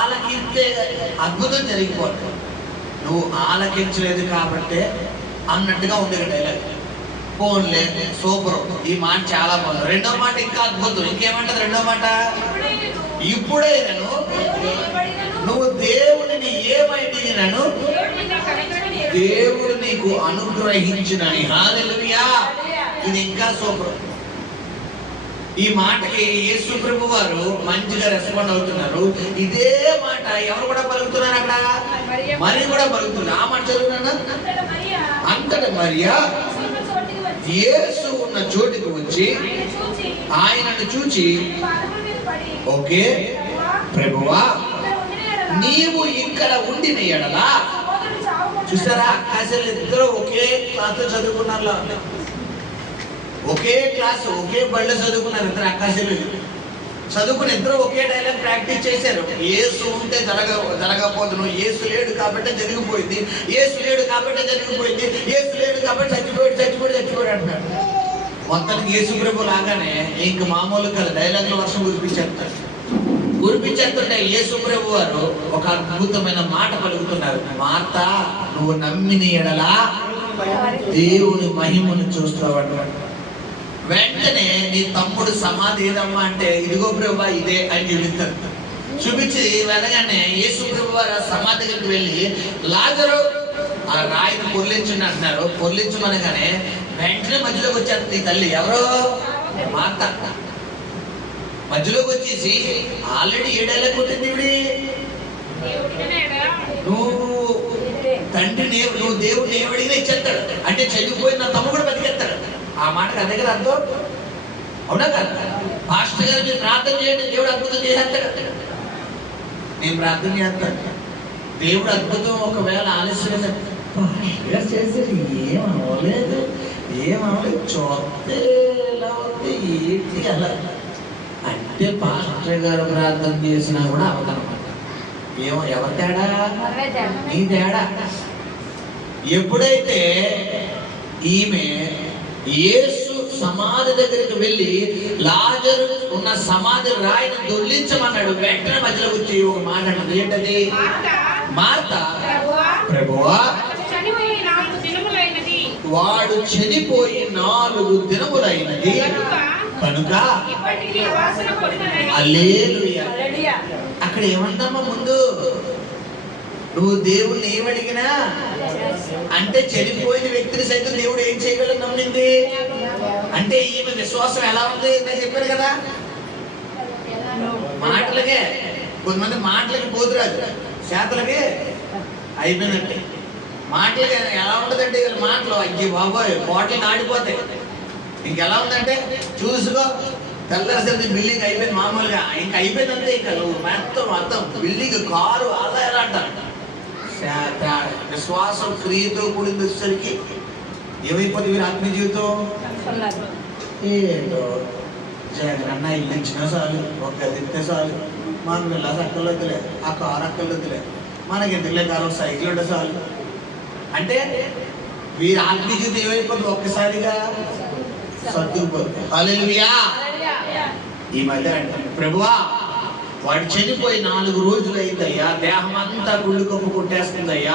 ఆలకించే అద్భుతం జరిగిపోతుంది, నువ్వు ఆలకించలేదు కాబట్టే అన్నట్టుగా ఉంది డైలాగ్. పోన్లే సూపర్, ఈ మాట చాలా బాగుంది. రెండో మాట ఇంకా అద్భుతం. ఇంకేమంటది రెండో మాట? ఇప్పుడే నువ్వు దేవుడిని ఏమైనా దేవుడు నీకు అనుగ్రహించినని. హల్లెలూయా! ఇది ఇంకా సూపర్. ఈ మాటకి యేసు ప్రభు వారు మంచిగా రెస్పాండ్ అవుతున్నారు. ఇదే మాట ఎవరు కూడా పలుకుతున్నారు అక్కడ? మరి కూడా పలుకుతున్నారు. ఆ మాట చదువుతున్నా. అంతట మరియా యేసు ఉన్న చోటికి వచ్చి ఆయనను చూచి ఓకే ప్రభువా నీవు ఇక్కడ ఉండిన ఎడలా. చూసారా? అసలు ఇద్దరు ఒకే క్లాస్ చదువుకున్నారు, ఒకే క్లాస్ ఒకే బడిలో చదువుకున్నారు. ఇద్దరు అక్కాశలు చదువుకుని ఇద్దరు ఒకే డైలాగ్ ప్రాక్టీస్ చేశారు. యేసు ఉంటే జరగకపోతును, యేసు లేడు కాబట్టి జరిగిపోయింది, యేసు లేడు కాబట్టి జరిగిపోయింది, యేసు లేడు కాబట్టి చచ్చిపోయాడు అంటున్నాడు. మొత్తానికి యేసు ప్రభు లాగానే ఇంక మామూలు కదా డైలాగ్ల వర్షం కురిపించేస్తుంటే యేసు ప్రభు వారు ఒక అద్భుతమైన మాట పలుకుతున్నారు. మార్త నువ్వు నమ్మిన ఎడలా దేవుని మహిమను చూస్తావు అంటాడు. వెంటనే నీ తమ్ముడు సమాధి ఏదమ్మా అంటే ఇదిగో ప్రభు ఇదే అని చూపిస్తారు. చూపించి వెళ్ళగానే యేసు ప్రభు వారు సమాధి దగ్గరికి వెళ్ళి లాజరు ఆ రాయిని పొర్లించండి అంటున్నారు. పొర్లించమనగానే వెంటనే మధ్యలోకి వచ్చారు నీ తల్లి. ఎవరో? మార్త మధ్యలోకి వచ్చేసి ఆల్రెడీ ఏడేళ్ళ కొట్టింది ఇవిడి. నువ్వు తండ్రిని నువ్వు దేవుడిని ఏమడిగినా ఇచ్చేస్తాడు అంటే చనిపోయిన నా తమ్ముడు కూడా బతికేస్తాడు. ఆ మాటకు అదే కదా అర్థం, అవునా కదా? పాస్టర్ గారు మీరు ప్రార్థన చేయండి, దేవుడు అద్భుతం చేసేస్తాడు. నేను ప్రార్థన చేస్తాను, దేవుడు అద్భుతం ఒకవేళ ఆలస్యంగా చేసేది ఏమవలేదు చూస్తే ఎలా ఉంది ఏంటి అలా అంటే పాస్టర్ గారు ప్రార్థన చేసినా కూడా అవతనమాట. ఏమో ఎవరి తేడా? నీ తేడా. ఎప్పుడైతే ఈమె యేసు సమాధి దగ్గరికి వెళ్ళి లాజరు ఉన్న సమాధి రాయిని దొర్లించమన్నాడు, వెంటనే మధ్యలో వచ్చి ఒక మాట అన్నది. ఏంటది? మార్త ప్రభువా వాడు చనిపోయి 4 దినములైనది కనుక హల్లెలూయా. అక్కడ ఏమంటామా ముందు నువ్వు దేవుణ్ణి ఏమడిగినా అంటే చనిపోయిన వ్యక్తిని సైతం దేవుడు ఏం చేయగలడు నమ్మింది. అంటే ఈమె విశ్వాసం ఎలా ఉంది నేను చెప్పాను కదా. మాటలకే కొంతమంది మాటలకి పోతురాదు, చేతలకే అయిపోయినట్టే. మాటలకి ఎలా ఉంటదంటే వీళ్ళ మాటలు అయ్యి బాబోయ్ కోటలు నాడిపోతాయి. ఇంకెలా ఉందంటే చూసుకో తెల్లసరి బిల్డింగ్ అయిపోయింది మామూలుగా, ఇంక అయిపోయిందంటే ఇంకా నువ్వు మొత్తం బిల్డింగ్ కారు అలా ఎలా అంటారు. విశ్వాసం క్రియతో కూడింది వచ్చేసరికి ఏమైపోతుంది వీరి ఆత్మీయ జీవితం. ఏంటో జగనన్న ఇల్లు ఇచ్చినా చాలు, ఒక గది ఇస్తే చాలు, మనం వెళ్ళాల్సి అక్కర్లేదులే, ఆ కారు అక్కర్లేదులే, మనకి ఎందుకులే కారు సైకిల్ ఉంటే చాలు అంటే వీరి ఆత్మీయ జీవితం ఏమైపోతుంది ఒక్కసారిగా సర్దుకుపోతుంది. హల్లెలూయా. ఈ మధ్య అంటారు ప్రభువా వాడు చనిపోయి 4 రోజులు అయిందయ్యా, దేహం అంతా గుళ్ళు కప్పు కొట్టేస్తుందయ్యా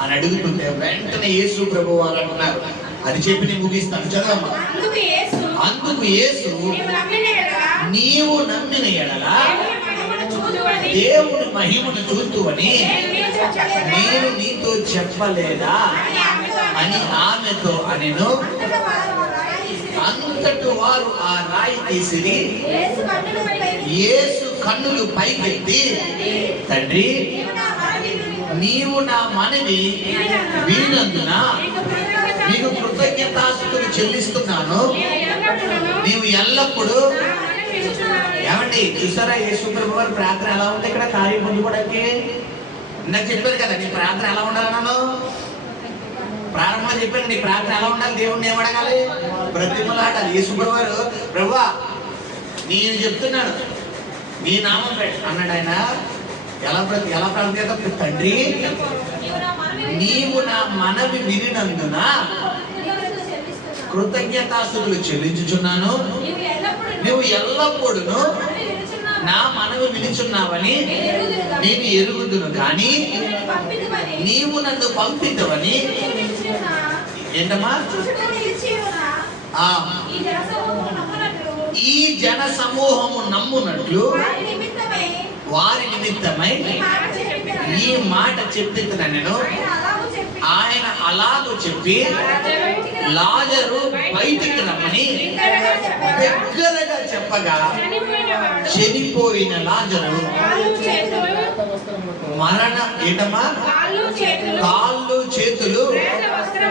అని అడుగుతుంటే వెంటనే యేసు ప్రభు వారు అంటున్నారు, అది చెప్పి నేను ముగిస్తాను చదవమ్మా. అందుకు యేసు నీవు నమ్మిన ఎడల దేవుని మహిమను చూద్దువని నేను నీతో చెప్పలేదా అని ఆమెతో అనెను. అంతటి వారు ఆ రాయి తీసిరి యేసు కన్నులు పైకెత్తి తండ్రి నీవు నా మనవి వినినందున నీకు కృతజ్ఞతాస్తుతులు చెల్లిస్తున్నాను. నీవు ఎల్లప్పుడూ ఏమండి చూసారా యేసు ప్రభు వారి ప్రార్థన ఎలా ఉంది ఇక్కడ కార్యం పొందుకోవడానికి. నాకు చెప్పారు కదా నీ ప్రార్థన ఎలా ఉండాలన్నాను, ప్రారంభంలో చెప్పాను నీ ప్రార్థన ఎలా ఉండాలి, దేవుణ్ణి ఏమడగాలి, బ్రతిమలాడాలి. యేసు ప్రభు వారు ప్రభువా నేను చెప్తున్నాను నీ నామం అన్నాడు ఆయన. ఎలా ప్రార్థన చేద్దాం, తండ్రి నీవు నా మనవి వినినందున కృతజ్ఞతాస్తుతులు చెల్లించుచున్నాను. నువ్వు ఎల్లప్పుడూ నా మనవి వినిచున్నావని నేను ఎరుగుదును కానీ నీవు నన్ను పంపితవని ఏంటమ్మా ఈ జన సమూహము నమ్మునట్లు వారి నిమిత్తమై ఈ మాట చెప్పిన నేను. ఆయన అలాగూ చెప్పి లాజరు బయటికి రమ్మని దగ్గరగా చెప్పగా చనిపోయిన లాజరు మరణ ఏంటమ్మా కాళ్ళు చేతులు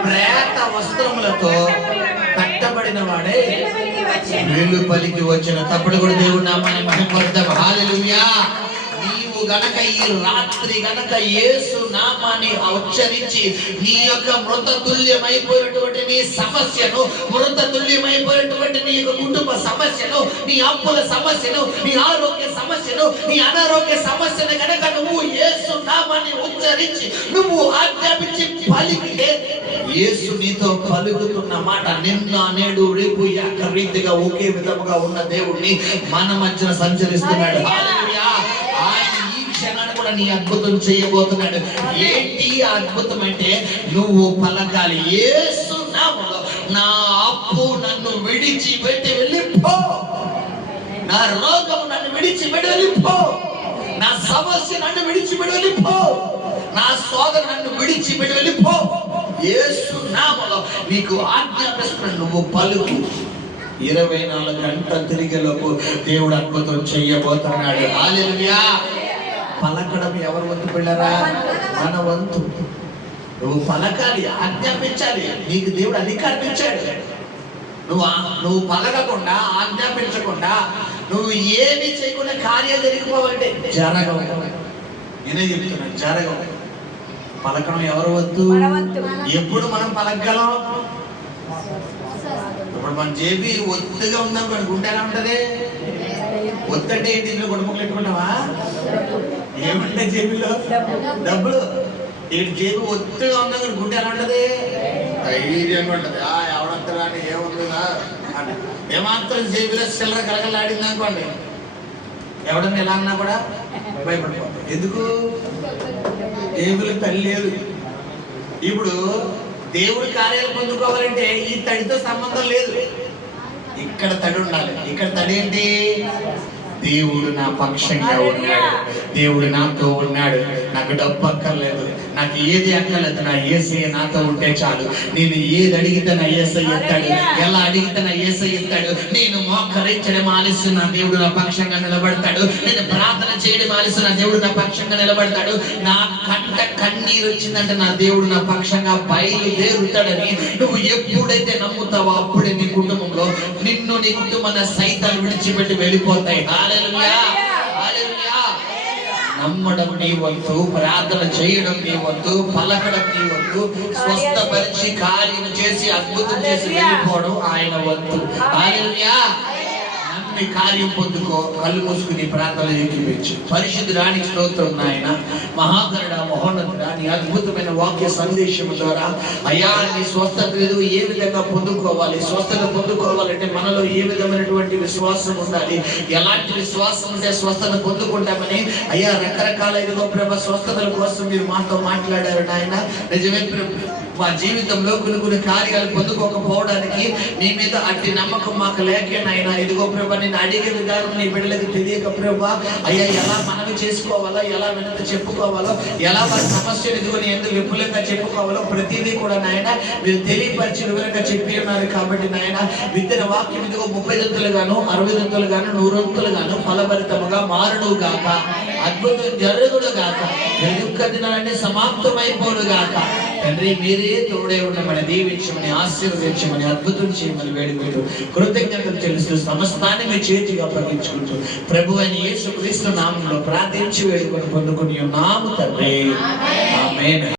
ప్రేత వస్త్రములతో కట్టబడిన వాడే వెలుపలికి వచ్చిన. తప్పుడు కూడా దేవుడు నామాన్ని మహిమపడదాం. హల్లెలూయా. నీవు గనక ఈ రాత్రి గనక యేసు నామాన్ని ఉచ్చరించి నీ యొక్క మృతతుల్యమైపోయినటువంటి నీ సమస్యను, మృతతుల్యమైపోయినటువంటి నీ యొక్క కుటుంబ సమస్యను, నీ అప్పుల సమస్యను, నీ ఆరోగ్య సమస్యను, నీ అనారోగ్య సమస్యను గనక నువ్వు యేసు నామాన్ని ఉచ్చరించి నువ్వు ఆజ్ఞాపించి పలికితే యేసు నీతో పలుకుతున్న మాట నిన్న నేడు రేపు ఏకరీతిగా ఒకే విధముగా ఉన్న దేవుణ్ణి మన మధ్యన సంచరిస్తున్నాడు. హల్లెలూయా. ఆయన ఈ క్షణాన్ని కూడా నీ అద్భుతం చేయబోతున్నాడు. ఏంటి అద్భుతం అంటే నువ్వు పలకాలి యేసు నామములో నా అప్పు నన్ను విడిచిపెట్టి వెళ్ళిపో, నా రోగము నన్ను విడిచిపెట్టి వెళ్ళిపో, నా సమస్య నన్ను విడిచిపెట్టి వెళ్ళిపో, నా సోదరు నన్ను విడిచిపెట్టి వెళ్ళిపో. యేసు నామములో నీకు ఆజ్ఞాపిస్తున్నాడు, నువ్వు పలుకు. 24 గంటలు తిరిగేలోపు దేవుడు అద్భుతం చెయ్యబోతున్నాడు. హల్లెలూయా. పలకడం ఎవరి వంతు పిల్లరా? మన వంతు. నువ్వు పలకాలి, ఆజ్ఞాపించాలి. నీకు దేవుడు అధికారం ఇచ్చాడు. నువ్వు పలకకుండా ఆజ్ఞాపించకుండా నువ్వు ఏమి చేయకుండా కార్యాలు జరిగిపోవాలంటే జరగవు. నేనే చెప్తున్నాను జరగవు. పలకడం ఎవరు వద్దు. ఎప్పుడు మనం పలకగలం? ఇప్పుడు మన జేబీ ఒత్తుగా ఉందనుకోండి, గుండె ఎలా ఉంటది? ఒత్తంటే ఏంటి? ఇంట్లో గుడ్డముక్కలు పెట్టుకుంటావా? ఏమంటే జేబీలో డబ్బులు. ఏంటి జేబీ ఒత్తుగా ఉందనుకోండి, గుండె ఎలా ఉంటది? ధైర్యంగా ఉంటది. ఎవడంతగా ఏముందిగా అని. ఏమాత్రం జేబీలో చిల్లర కలగలాడింది అనుకోండి, ఎవడన్నా ఎలా అన్నా కూడా భయపడిపోతాం. ఎందుకు? దేవుడికి తల్లి లేదు. ఇప్పుడు దేవుడి కార్యాలు పొందుకోవాలంటే ఈ తడితో సంబంధం లేదు. ఇక్కడ తడి ఉండాలి. ఇక్కడ తడి ఏంటి? దేవుడు నా పక్షంగా ఉన్నాడు, దేవుడు నాతో ఉన్నాడు. నాకు డబ్బు అక్కర్లేదు, నాకు ఏది అక్కర్లేదు, నా యేసయ్య నాతో ఉంటే చాలు. నేను ఏది అడిగితే నా యేసయ్య ఇస్తాడు, ఎలా అడిగితే నా యేసయ్య ఇస్తాడు. నేను మోకరించడం ఆలస్యం, నా దేవుడు నా పక్షంగా నిలబడతాడు. నేను ప్రార్థన చేయడం ఆలస్యం, నా దేవుడు నా పక్షంగా నిలబడతాడు. నా కంట కన్నీరు వచ్చిందంటే నా దేవుడు నా పక్షంగా బయలుదేరుతాడని నువ్వు ఎప్పుడైతే నమ్ముతావో అప్పుడే నీ కుటుంబంలో నిన్ను, నీ కుటుంబాన్ని సైతాలు విడిచిపెట్టి వెళ్ళిపోతాయి. హల్లెలూయా, హల్లెలూయా. నమ్మడం నీ వంతు, ప్రార్థన చేయడం నీ వంతు, పలకడం నీ వంతు, స్వస్థపరిచి కార్యం చేసి అద్భుతం చేసి వెళ్ళిపోవడం ఆయన వంతు. హల్లెలూయా. నమ్మి కార్యం పొందుకో. కళ్ళు మూసుకుని ప్రార్థన ఎక్కిపించు. పరిశుద్ధుడానికి స్తోత్రం నాయన. మహాకరుడ, మహోన్నతుడా, నీ అద్భుతమైన వాక్య సందేశం ద్వారా అయ్యా నీ స్వస్థత ఏ విధంగా పొందుకోవాలి, స్వస్థత పొందుకోవాలంటే మనలో ఏ విధమైనటువంటి విశ్వాసం ఉండాలి, ఎలాంటి విశ్వాసం ఉంటే స్వస్థత పొందుకుంటామని అయ్యా రకరకాల ప్రభు స్వస్థతల కోసం మీరు మాతో మాట్లాడారు నాయన. నిజమే ప్రభు, మా జీవితంలో కొన్ని కార్యాలు పొందుకోకపోవడానికి నీ మీద అట్టి నమ్మకం మాకు లేకేనైనా ఇదిగో ప్రభా, నేను అడిగే విధానం నీ బిడ్డలకు తెలియక ప్రభా అయ్యా ఎలా మనవి చేసుకోవాలో, ఎలా వినతి చెప్పుకోవాలో, ఎలా వారి సమస్యలు ఇదిగో నీ ఎందుకు విపులంగా చెప్పుకోవాలో ప్రతిదీ కూడా నాయన మీరు తెలియపరిచి వివరంగా చెప్పి ఉన్నారు. కాబట్టి నాయన విద్యన వాక్యం ఇదిగో 30 గాను 60 గాను 100 గాను ఫలభరితముగా మారును గాక, అద్భుతం జరుగుడు గాక, దుఃఖ దినాలన్నీ సమాప్తమైపోను గాక. తండ్రి మీరే తోడే ఉండమని, దీవించమని, ఆశీర్వదించమని, అద్భుతం చేయమని వేడుకుంటూ కృతజ్ఞతలు చెల్లిస్తూ సమస్తాన్ని మీ చేతిగా అప్పగించుకుంటూ ప్రభు అయిన యేసుక్రీస్తు నామములో ప్రార్థించి వేడుకొని పొందుకుని ఉన్నాము తండ్రి. ఆమేన్.